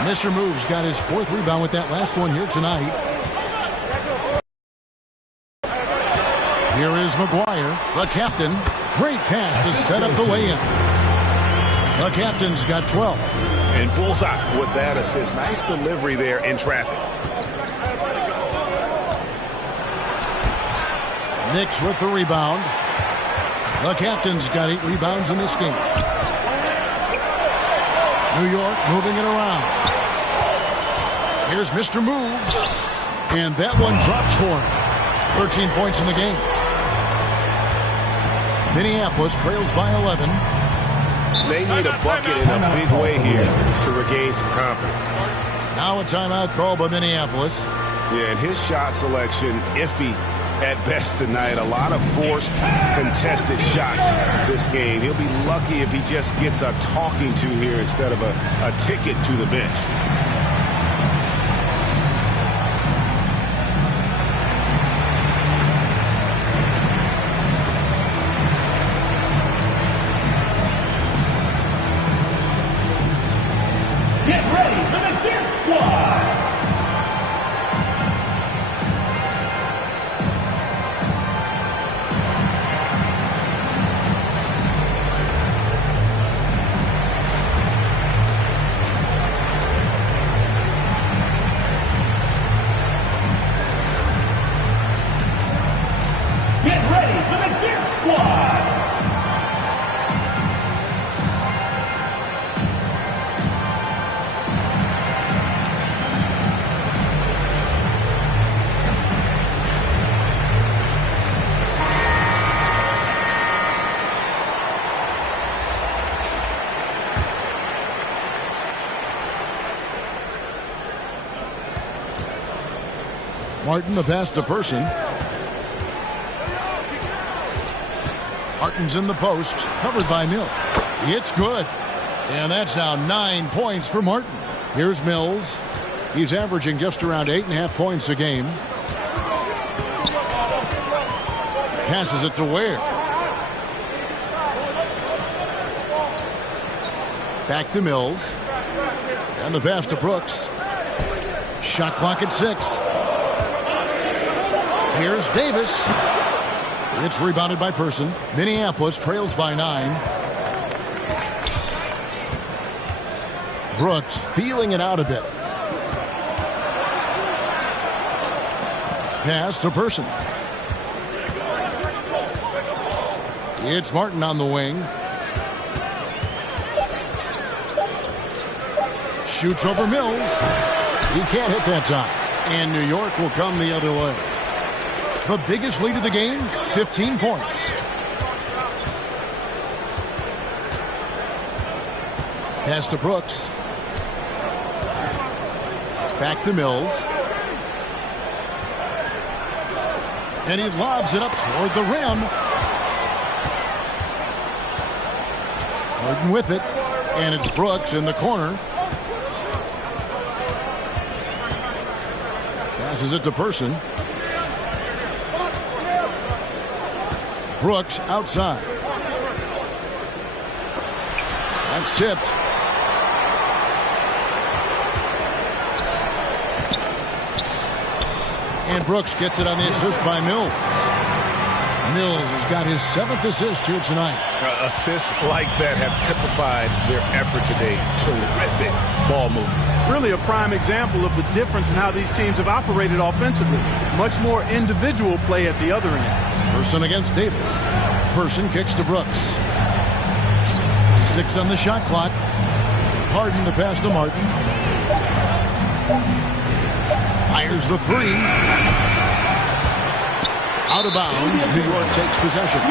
Mr. Moves got his 4th rebound with that last one here tonight. Here is McGuire, the captain. Great pass to set up the way in. The captain's got 12. And bullseye with that assist. Nice delivery there in traffic. Knicks with the rebound. The captain's got 8 rebounds in this game. New York moving it around. Here's Mr. Moves. And that one drops for him. 13 points in the game. Minneapolis trails by 11. They need a bucket in a big way here to regain some confidence. Now a timeout called by Minneapolis. Yeah, and his shot selection, iffy at best tonight. A lot of forced, contested shots this game. He'll be lucky if he just gets a talking to here instead of a ticket to the bench. Get ready for the Dance Squad! Get ready for the Dance Squad! Martin, the pass to Person. Martin's in the post, covered by Mills. It's good. And that's now 9 points for Martin. Here's Mills. He's averaging just around 8.5 points a game. Passes it to Ware. Back to Mills. And the pass to Brooks. Shot clock at 6. Here's Davis. It's rebounded by Person. Minneapolis trails by 9. Brooks feeling it out a bit. Pass to Person. It's Martin on the wing. Shoots over Mills. He can't hit that time. And New York will come the other way. The biggest lead of the game, 15 points. Pass to Brooks. Back to Mills. And he lobs it up toward the rim. Harden with it. And it's Brooks in the corner. Passes it to Person. Brooks outside. That's tipped. And Brooks gets it on the assist by Mills. Mills has got his 7th assist here tonight. Assists like that have typified their effort today. Terrific ball movement. Really a prime example of the difference in how these teams have operated offensively. Much more individual play at the other end. Person against Davis. Person kicks to Brooks. 6 on the shot clock. Harden the pass to Martin. Fires the 3. Out of bounds. New York takes possession.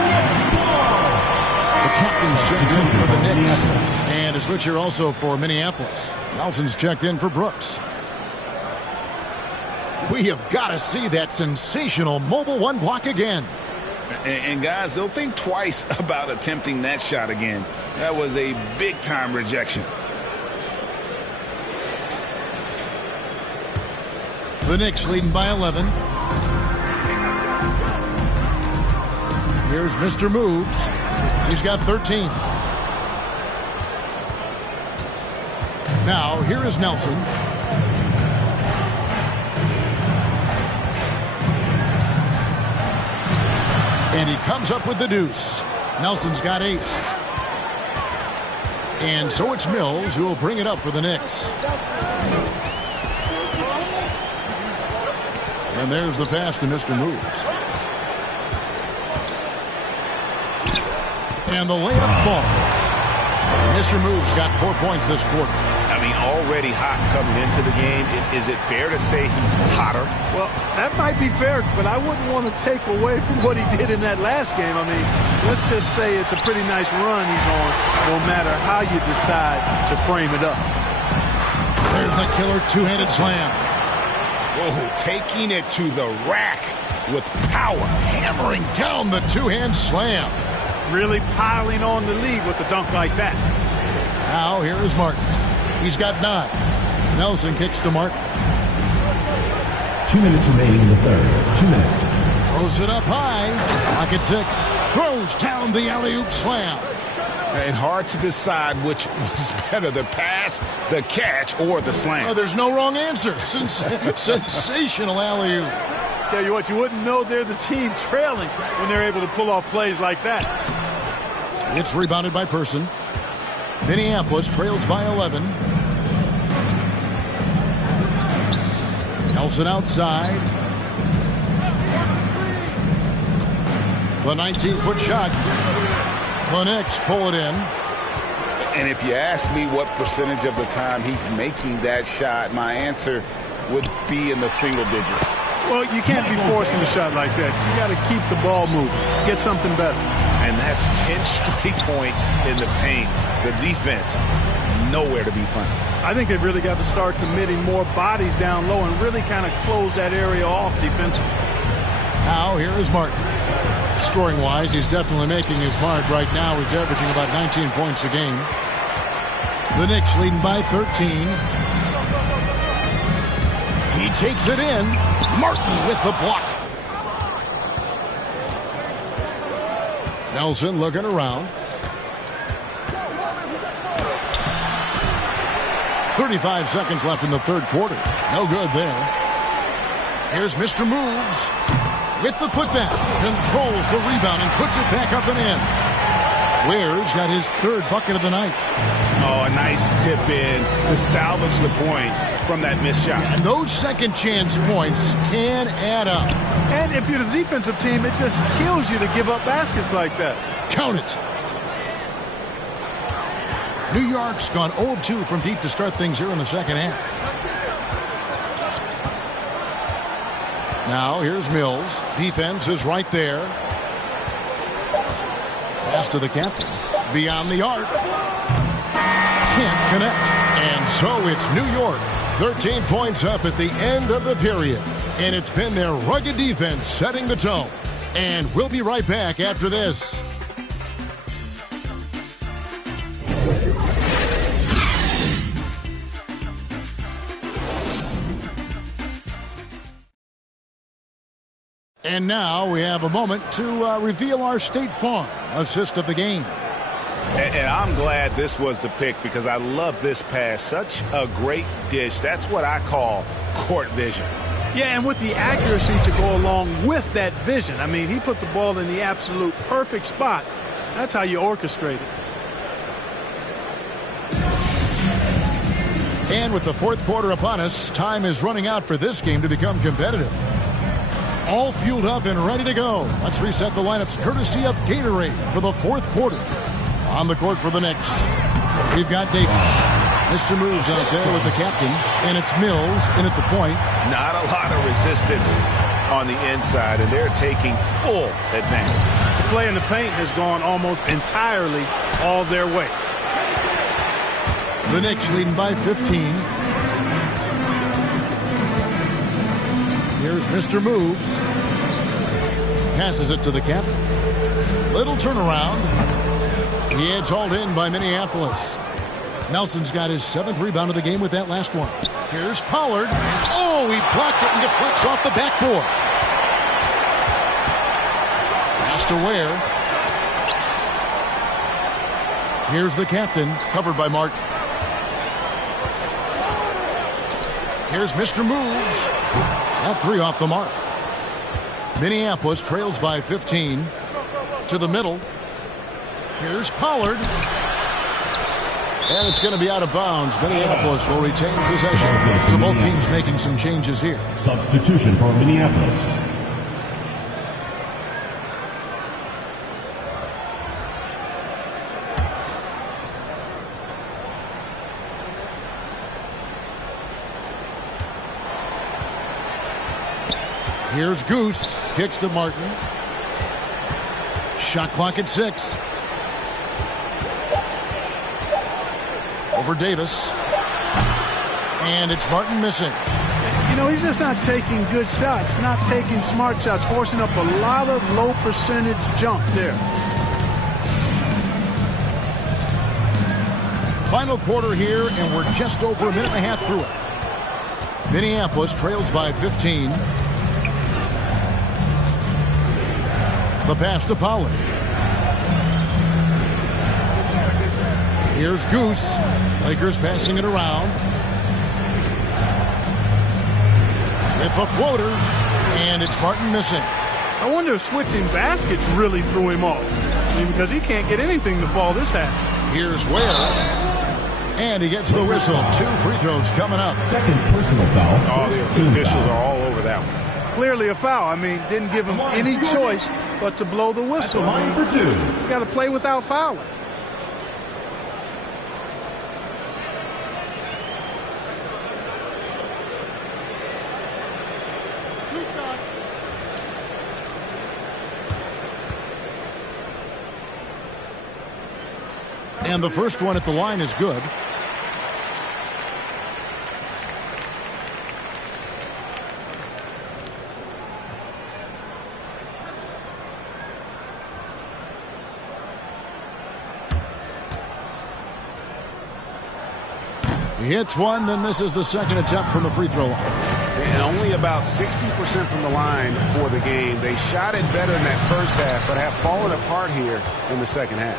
The captain's checked in for the Knicks. And a switcher also for Minneapolis. Nelson's checked in for Brooks. We have got to see that sensational mobile one block again. And guys, they'll think twice about attempting that shot again. That was a big-time rejection. The Knicks leading by 11. Here's Mr. Moves. He's got 13. Now, here is Nelson. And he comes up with the deuce. Nelson's got 8. And so it's Mills who will bring it up for the Knicks. And there's the pass to Mr. Moves. And the layup falls. Mr. Moves got 4 points this quarter. I mean, already hot coming into the game. Is it fair to say he's hotter? Well, that might be fair, but I wouldn't want to take away from what he did in that last game. I mean, let's just say it's a pretty nice run he's on, no matter how you decide to frame it up. There's the killer two-handed slam. Whoa, taking it to the rack with power. Hammering down the two-hand slam. Really piling on the lead with a dunk like that. Now here is Martin. He's got 9. Nelson kicks to Martin. 2 minutes remaining in the third. 2 minutes. Throws it up high. Pocket 6. Throws down the alley-oop slam. And hard to decide which was better, the pass, the catch, or the slam. Oh, there's no wrong answer. Sensational alley-oop. Tell you what, you wouldn't know they're the team trailing when they're able to pull off plays like that. It's rebounded by Person. Minneapolis trails by 11. Nelson outside. The 19-foot shot. The Knicks pull it in. And if you ask me what percentage of the time he's making that shot, my answer would be in the single digits. Well, you can't be forcing a shot like that. You got to keep the ball moving. Get something better. And that's 10 straight points in the paint. The defense, nowhere to be found. I think they've really got to start committing more bodies down low and really kind of close that area off defensively. Now, here is Martin. Scoring-wise, he's definitely making his mark. Right now, he's averaging about 19 points a game. The Knicks leading by 13. He takes it in. Martin with the block. Nelson looking around. 35 seconds left in the third quarter. No good there. Here's Mr. Moves with the putback. Controls the rebound and puts it back up and in. Ware's got his 3rd bucket of the night. Oh, a nice tip in to salvage the points from that missed shot. And those second chance points can add up. And if you're the defensive team, it just kills you to give up baskets like that. Count it. New York's gone 0 of 2 from deep to start things here in the second half. Now here's Mills. Defense is right there. Pass to the captain. Beyond the arc. Can't connect. And so it's New York. 13 points up at the end of the period. And it's been their rugged defense setting the tone. And we'll be right back after this. And now we have a moment to reveal our State Farm assist of the game. And I'm glad this was the pick because I love this pass. Such a great dish. That's what I call court vision. Yeah, and with the accuracy to go along with that vision. I mean, he put the ball in the absolute perfect spot. That's how you orchestrate it. And with the fourth quarter upon us, time is running out for this game to become competitive. All fueled up and ready to go. Let's reset the lineups courtesy of Gatorade for the fourth quarter. On the court for the Knicks, we've got Davis. Mr. Moves out there with the captain, and it's Mills in at the point. Not a lot of resistance on the inside, and they're taking full advantage. The play in the paint has gone almost entirely all their way. The Knicks leading by 15. Here's Mr. Moves. Passes it to the captain. Little turnaround. The edge hauled in by Minneapolis. Nelson's got his 7th rebound of the game with that last one. Here's Pollard. Oh, he blocked it and deflects off the backboard. Pass to Ware. Here's the captain, covered by Martin. Here's Mr. Moves. That 3 off the mark. Minneapolis trails by 15. To the middle. Here's Pollard. And it's going to be out of bounds. Minneapolis will retain possession. So both teams making some changes here. Substitution for Minneapolis. Here's Goose. Kicks to Martin. Shot clock at 6. Over Davis. And it's Martin missing. You know, he's just not taking good shots, not taking smart shots, forcing up a lot of low percentage jump there. Final quarter here, and we're just over a minute and a half through it. Minneapolis trails by 15. The pass to Pollard. Here's Goose. Lakers passing it around. With the floater, and it's Martin missing. I wonder if switching baskets really threw him off. I mean, because he can't get anything to fall this half. Here's Ware. And he gets the whistle. 2 free throws coming up. Second personal foul. Oh, the officials are all over that one. Clearly a foul. I mean, didn't give him any choice but to blow the whistle. Line for 2. You got to play without fouling. And the first one at the line is good. He hits one, then misses the second attempt from the free throw line. And only about 60% from the line for the game. They shot it better in that first half, but have fallen apart here in the second half.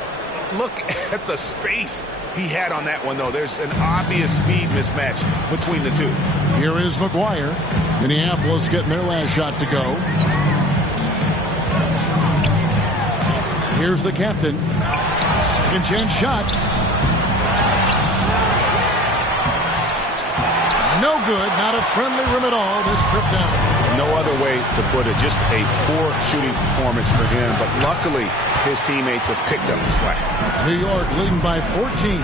Look at the space he had on that one, though. There's an obvious speed mismatch between the two. Here is McGuire. Minneapolis getting their last shot to go. Here's the captain. Second chance shot. No good. Not a friendly rim at all. This trip down. No other way to put it. Just a poor shooting performance for him. But luckily, his teammates have picked up the slack. New York leading by 14.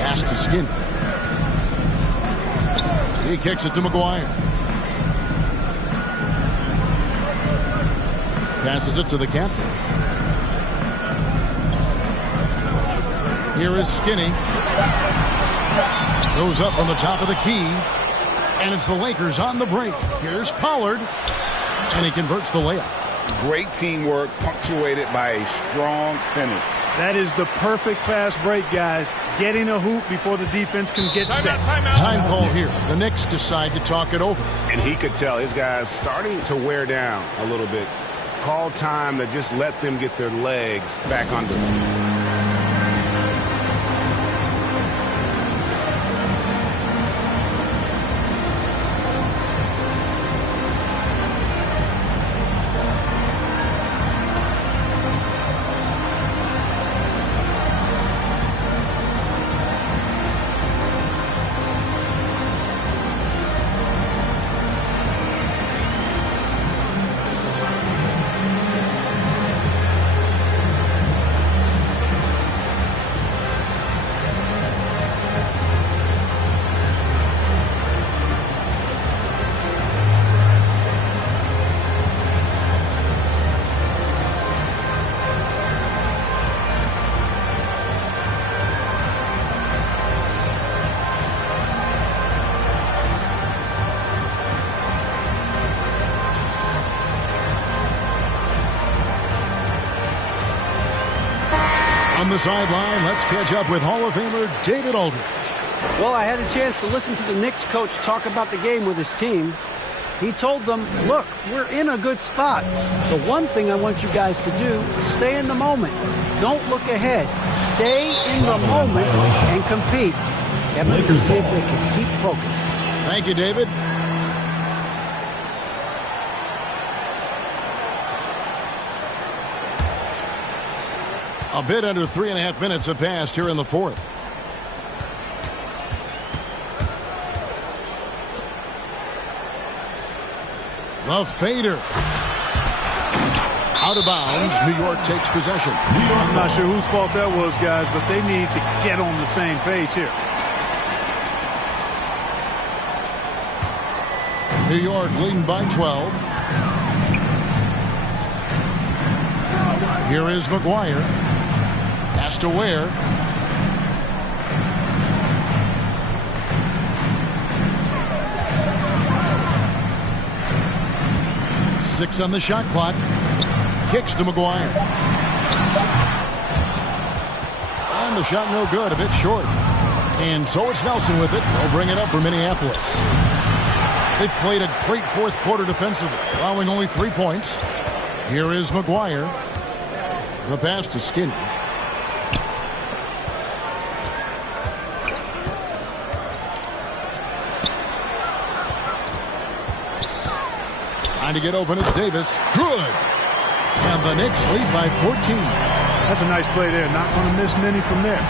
Pass to Skinny. He kicks it to McGuire. Passes it to the captain. Here is Skinny. Goes up on the top of the key. And it's the Lakers on the break. Here's Pollard. And he converts the layup. Great teamwork, punctuated by a strong finish. That is the perfect fast break, guys. Getting a hoop before the defense can get set. Time call here. The Knicks decide to talk it over. And he could tell his guys starting to wear down a little bit. Call time to just let them get their legs back under them. On the sideline, let's catch up with Hall of Famer David Aldridge. Well, I had a chance to listen to the Knicks coach talk about the game with his team. He told them, look, we're in a good spot. The one thing I want you guys to do is stay in the moment. Don't look ahead. Stay in the moment and compete. Kevin, to see if they can keep focused. Thank you, David. A bit under 3.5 minutes have passed here in the fourth. The fader. Out of bounds. New York takes possession. I'm not sure whose fault that was, guys, but they need to get on the same page here. New York leading by 12. Here is McGuire. Pass to Ware. Six on the shot clock. Kicks to McGuire. And the shot no good, a bit short. And so it's Nelson with it. They'll bring it up for Minneapolis. They played a great fourth quarter defensively, allowing only 3 points. Here is McGuire. The pass to Skinny. Trying to get open, it's Davis. Good. And the Knicks lead by 14. That's a nice play there. Not going to miss many from there.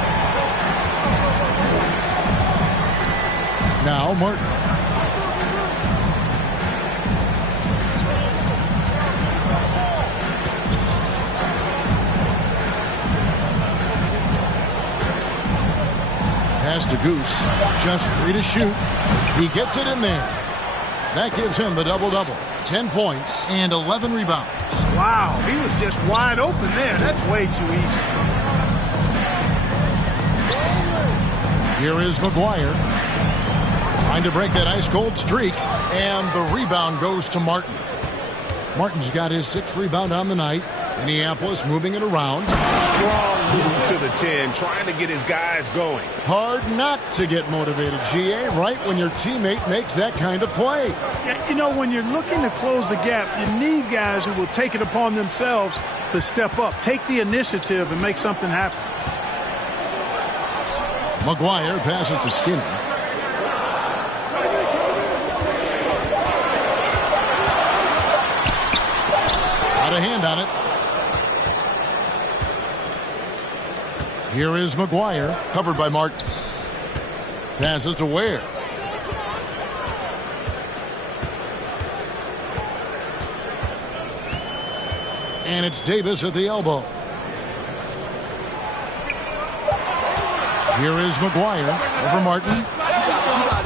Now Martin. Pass to Goose. Just 3 to shoot. He gets it in there. That gives him the double-double. 10 points and 11 rebounds. Wow, he was just wide open there. That's way too easy. Here is McGuire. Trying to break that ice-cold streak. And the rebound goes to Martin. Martin's got his 6th rebound on the night. Minneapolis moving it around. Strong move to the 10, trying to get his guys going. Hard not to get motivated, GA, right when your teammate makes that kind of play. Yeah, you know, when you're looking to close the gap, you need guys who will take it upon themselves to step up, take the initiative, and make something happen. McGuire passes to Skinny. Out of hand on it. Here is McGuire, covered by Martin. Passes to Ware. And it's Davis at the elbow. Here is McGuire over Martin.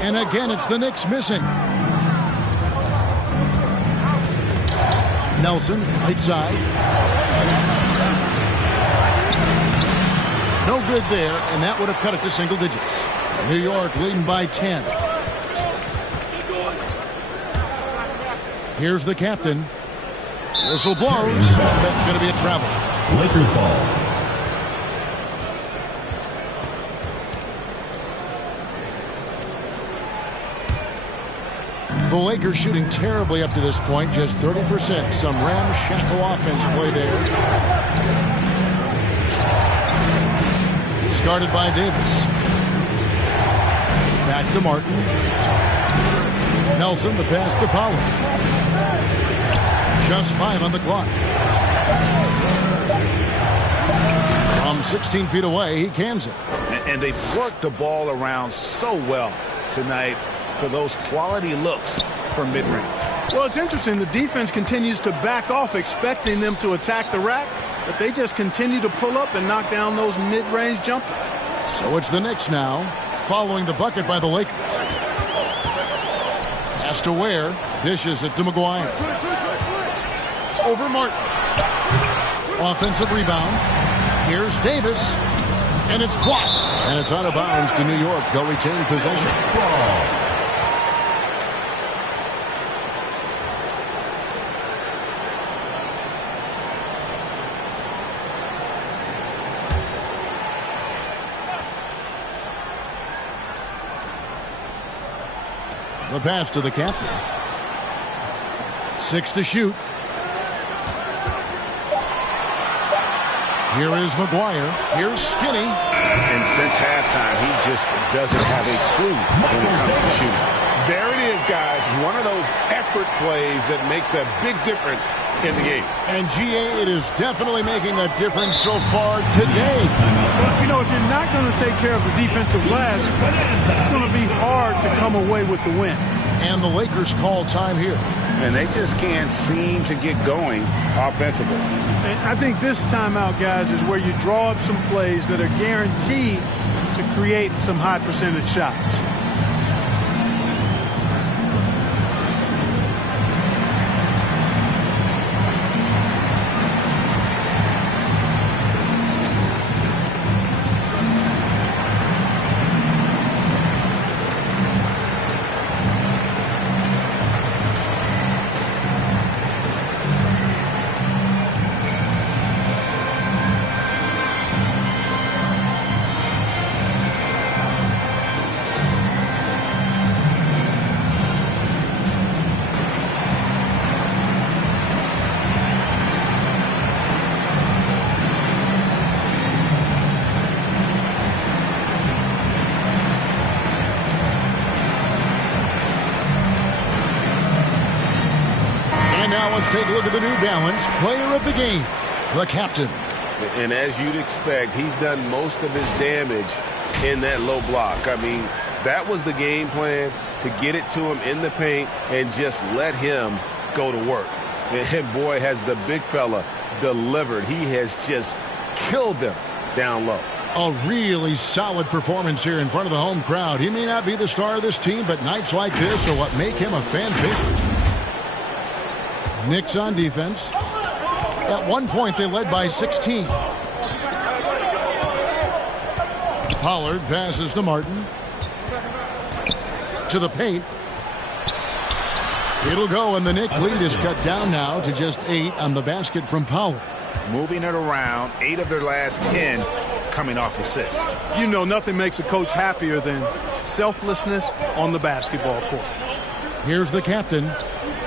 And again, it's the Knicks missing. Nelson, right side. No good there, and that would have cut it to single digits. New York leading by 10. Here's the captain. Whistle blows. That's going to be a travel. Lakers ball. The Lakers shooting terribly up to this point, just 30%. Some ramshackle offense play there. It's guarded by Davis. Back to Martin. Nelson, the pass to Pollard. Just 5 on the clock. From 16 feet away, he cans it. And they've worked the ball around so well tonight for those quality looks from mid-range. Well, it's interesting. The defense continues to back off, expecting them to attack the rack, but they just continue to pull up and knock down those mid-range jumpers. So it's the Knicks now, following the bucket by the Lakers. Pass to Ware, dishes it to McGuire. Over Martin. Offensive rebound. Here's Davis, and it's blocked. And it's out of bounds to New York. They'll retain possession. The pass to the captain. 6 to shoot. Here is McGuire. Here's Skinny. And since halftime, he just doesn't have a clue when it comes to shooting. There it is, guys. One of those effort plays that makes a big difference in the game. And GA, it is definitely making a difference so far today. Well, you know, if you're not going to take care of the defensive glass, it's going to be hard to come away with the win. And the Lakers call time here. And they just can't seem to get going offensively. And I think this timeout, guys, is where you draw up some plays that are guaranteed to create some high percentage shots. Let's take a look at the New Balance player of the game, the captain. And as you'd expect, he's done most of his damage in that low block. I mean, that was the game plan, to get it to him in the paint and just let him go to work. And boy, has the big fella delivered. He has just killed them down low. A really solid performance here in front of the home crowd. He may not be the star of this team, but nights like this are what make him a fan favorite. Knicks on defense. At one point, they led by 16. Pollard passes to Martin. To the paint. It'll go, and the Knicks lead is cut down now to just 8 on the basket from Pollard. Moving it around, 8 of their last 10 coming off assists. You know, nothing makes a coach happier than selflessness on the basketball court. Here's the captain.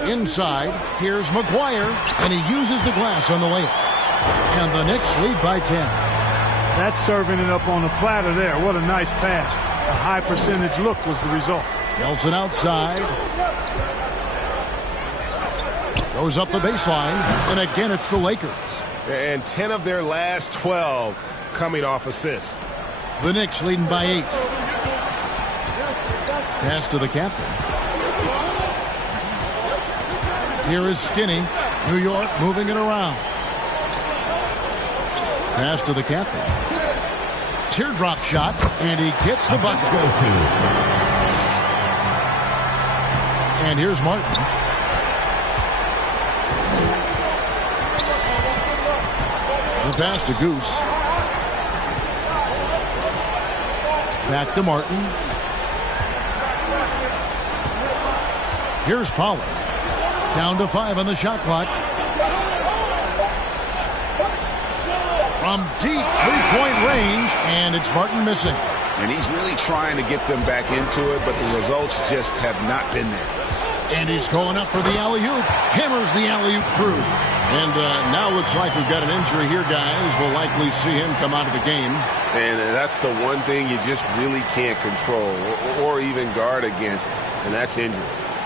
Inside, here's McGuire, and he uses the glass on the layup. And the Knicks lead by 10. That's serving it up on the platter there. What a nice pass. A high percentage look was the result. Nelson outside. Goes up the baseline, and again it's the Lakers. And 10 of their last 12 coming off assists. The Knicks leading by 8. Pass to the captain. Here is Skinny. New York moving it around. Pass to the captain. Teardrop shot, and he gets the bucket. And here's Martin. The pass to Goose. Back to Martin. Here's Pollard. Down to 5 on the shot clock. From deep three-point range, and it's Martin missing. And he's really trying to get them back into it, but the results just have not been there. And he's going up for the alley-oop. Hammers the alley-oop through. And now looks like we've got an injury here, guys. We'll likely see him come out of the game. And that's the one thing you just really can't control or even guard against, and that's injury.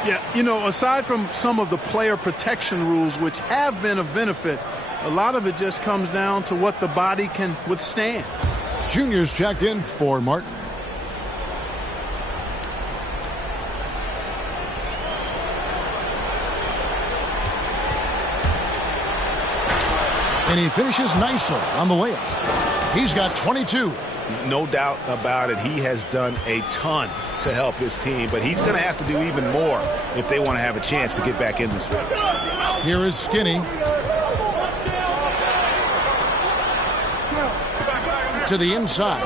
Yeah, you know, aside from some of the player protection rules, which have been of benefit, a lot of it just comes down to what the body can withstand. Junior's checked in for Martin. And he finishes nicely on the layup. He's got 22. No doubt about it. He has done a ton to help his team, but he's going to have to do even more if they want to have a chance to get back in this one. Here is Skinny. To the inside.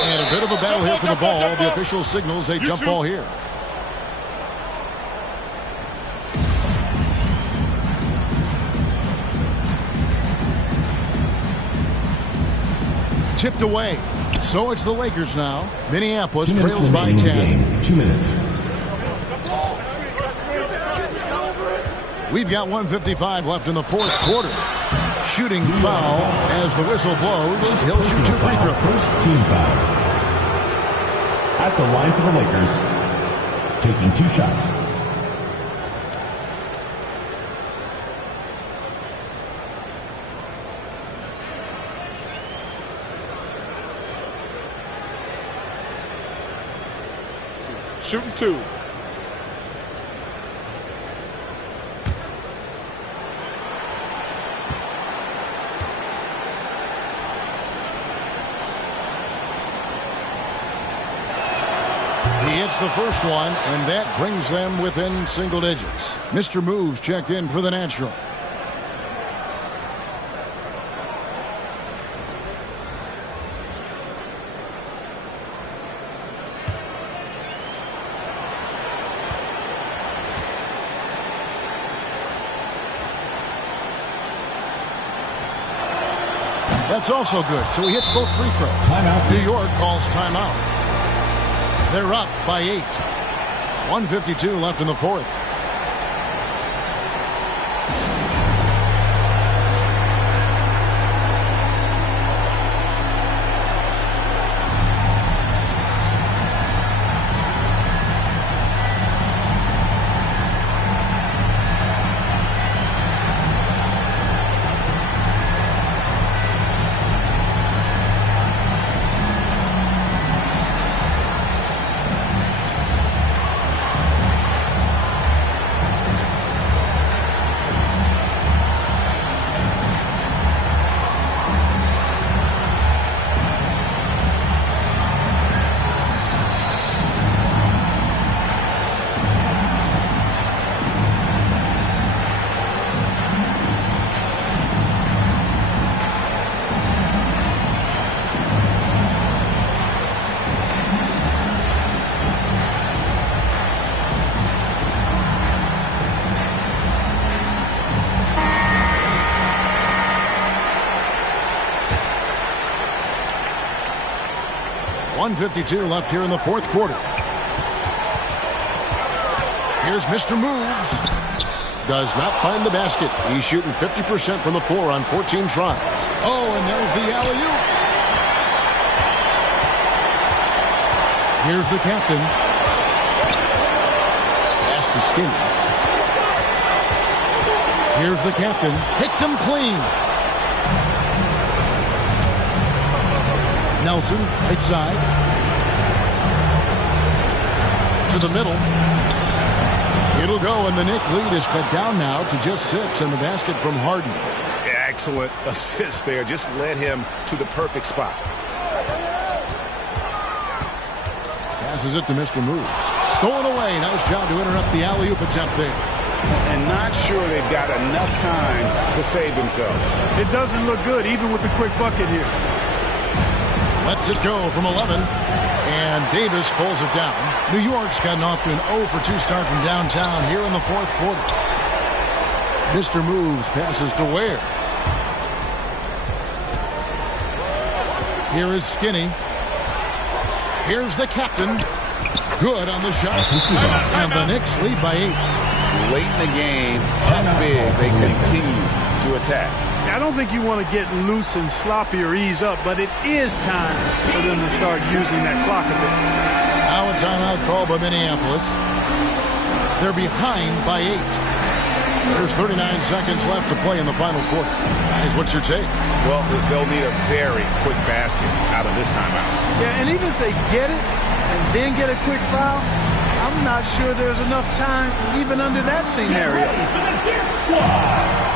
And a bit of a battle here for the ball. The official signals a jump ball here. Tipped away. So it's the Lakers now. Minneapolis trails by 10. 2 minutes. We've got 1:55 left in the fourth quarter. Shooting foul as the whistle blows. He'll shoot 2 free throws. First team foul. At the line for the Lakers. Taking 2 shots. Shooting 2. He hits the first one, and that brings them within single digits. Mr. Moves checked in for the natural. That's also good, so he hits both free throws. Timeout. New York calls timeout. They're up by 8. 1:52 left in the fourth. .152 left here in the fourth quarter. Here's Mr. Moves. Does not find the basket. He's shooting 50% from the floor on 14 tries. Oh, and there's the alley-oop. Here's the captain. Pass to Skinny. Here's the captain. Picked him clean. Nelson, right side. To the middle. It'll go, and the Knicks lead is cut down now to just 6, and the basket from Harden. Excellent assist there. Just led him to the perfect spot. Passes it to Mr. Moves. Stolen away. Nice job to interrupt the alley-oop attempt there. And not sure they've got enough time to save themselves. It doesn't look good, even with a quick bucket here. Lets it go from 11. And Davis pulls it down. New York's gotten off to an 0-for-2 start from downtown here in the fourth quarter. Mr. Moves passes to Ware. Here is Skinny. Here's the captain. Good on the shot. And the Knicks lead by 8. Late in the game, up big, they continue to attack. I don't think you want to get loose and sloppy or ease up, but it is time for them to start using that clock a bit. Now a timeout called by Minneapolis. They're behind by 8. There's 39 seconds left to play in the final quarter. Guys, what's your take? Well, they'll need a very quick basket out of this timeout. Yeah, and even if they get it and then get a quick foul, I'm not sure there's enough time even under that scenario. Get ready for the Dip Squad!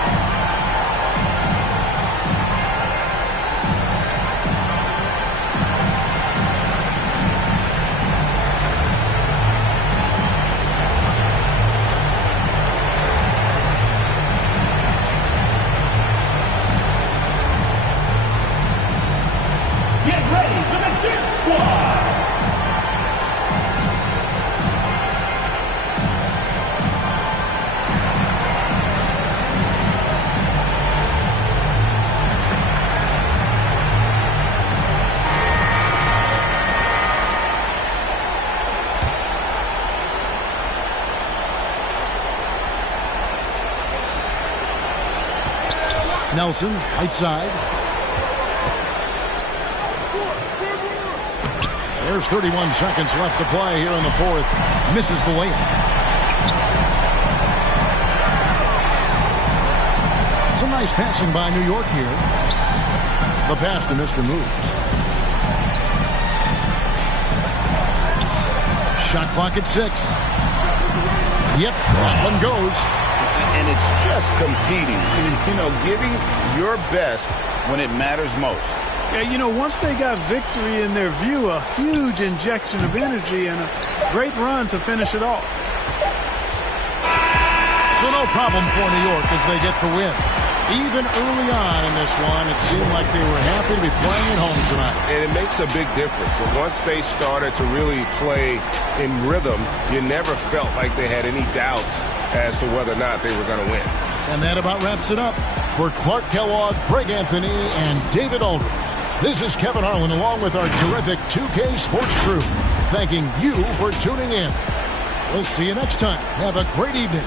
Nelson, right side. There's 31 seconds left to play here in the fourth. Misses the layup. Some nice passing by New York here. The pass to Mr. Moves. Shot clock at 6. Yep, that one goes. And it's just competing, you know, giving your best when it matters most. Yeah, you know, once they got victory in their view, a huge injection of energy and a great run to finish it off. So no problem for New York as they get the win. Even early on in this one, it seemed like they were happy to be playing at home tonight. And it makes a big difference. And once they started to really play in rhythm, you never felt like they had any doubts as to whether or not they were going to win. And that about wraps it up. For Clark Kellogg, Greg Anthony, and David Aldridge, this is Kevin Harlan along with our terrific 2K Sports crew, thanking you for tuning in. We'll see you next time. Have a great evening.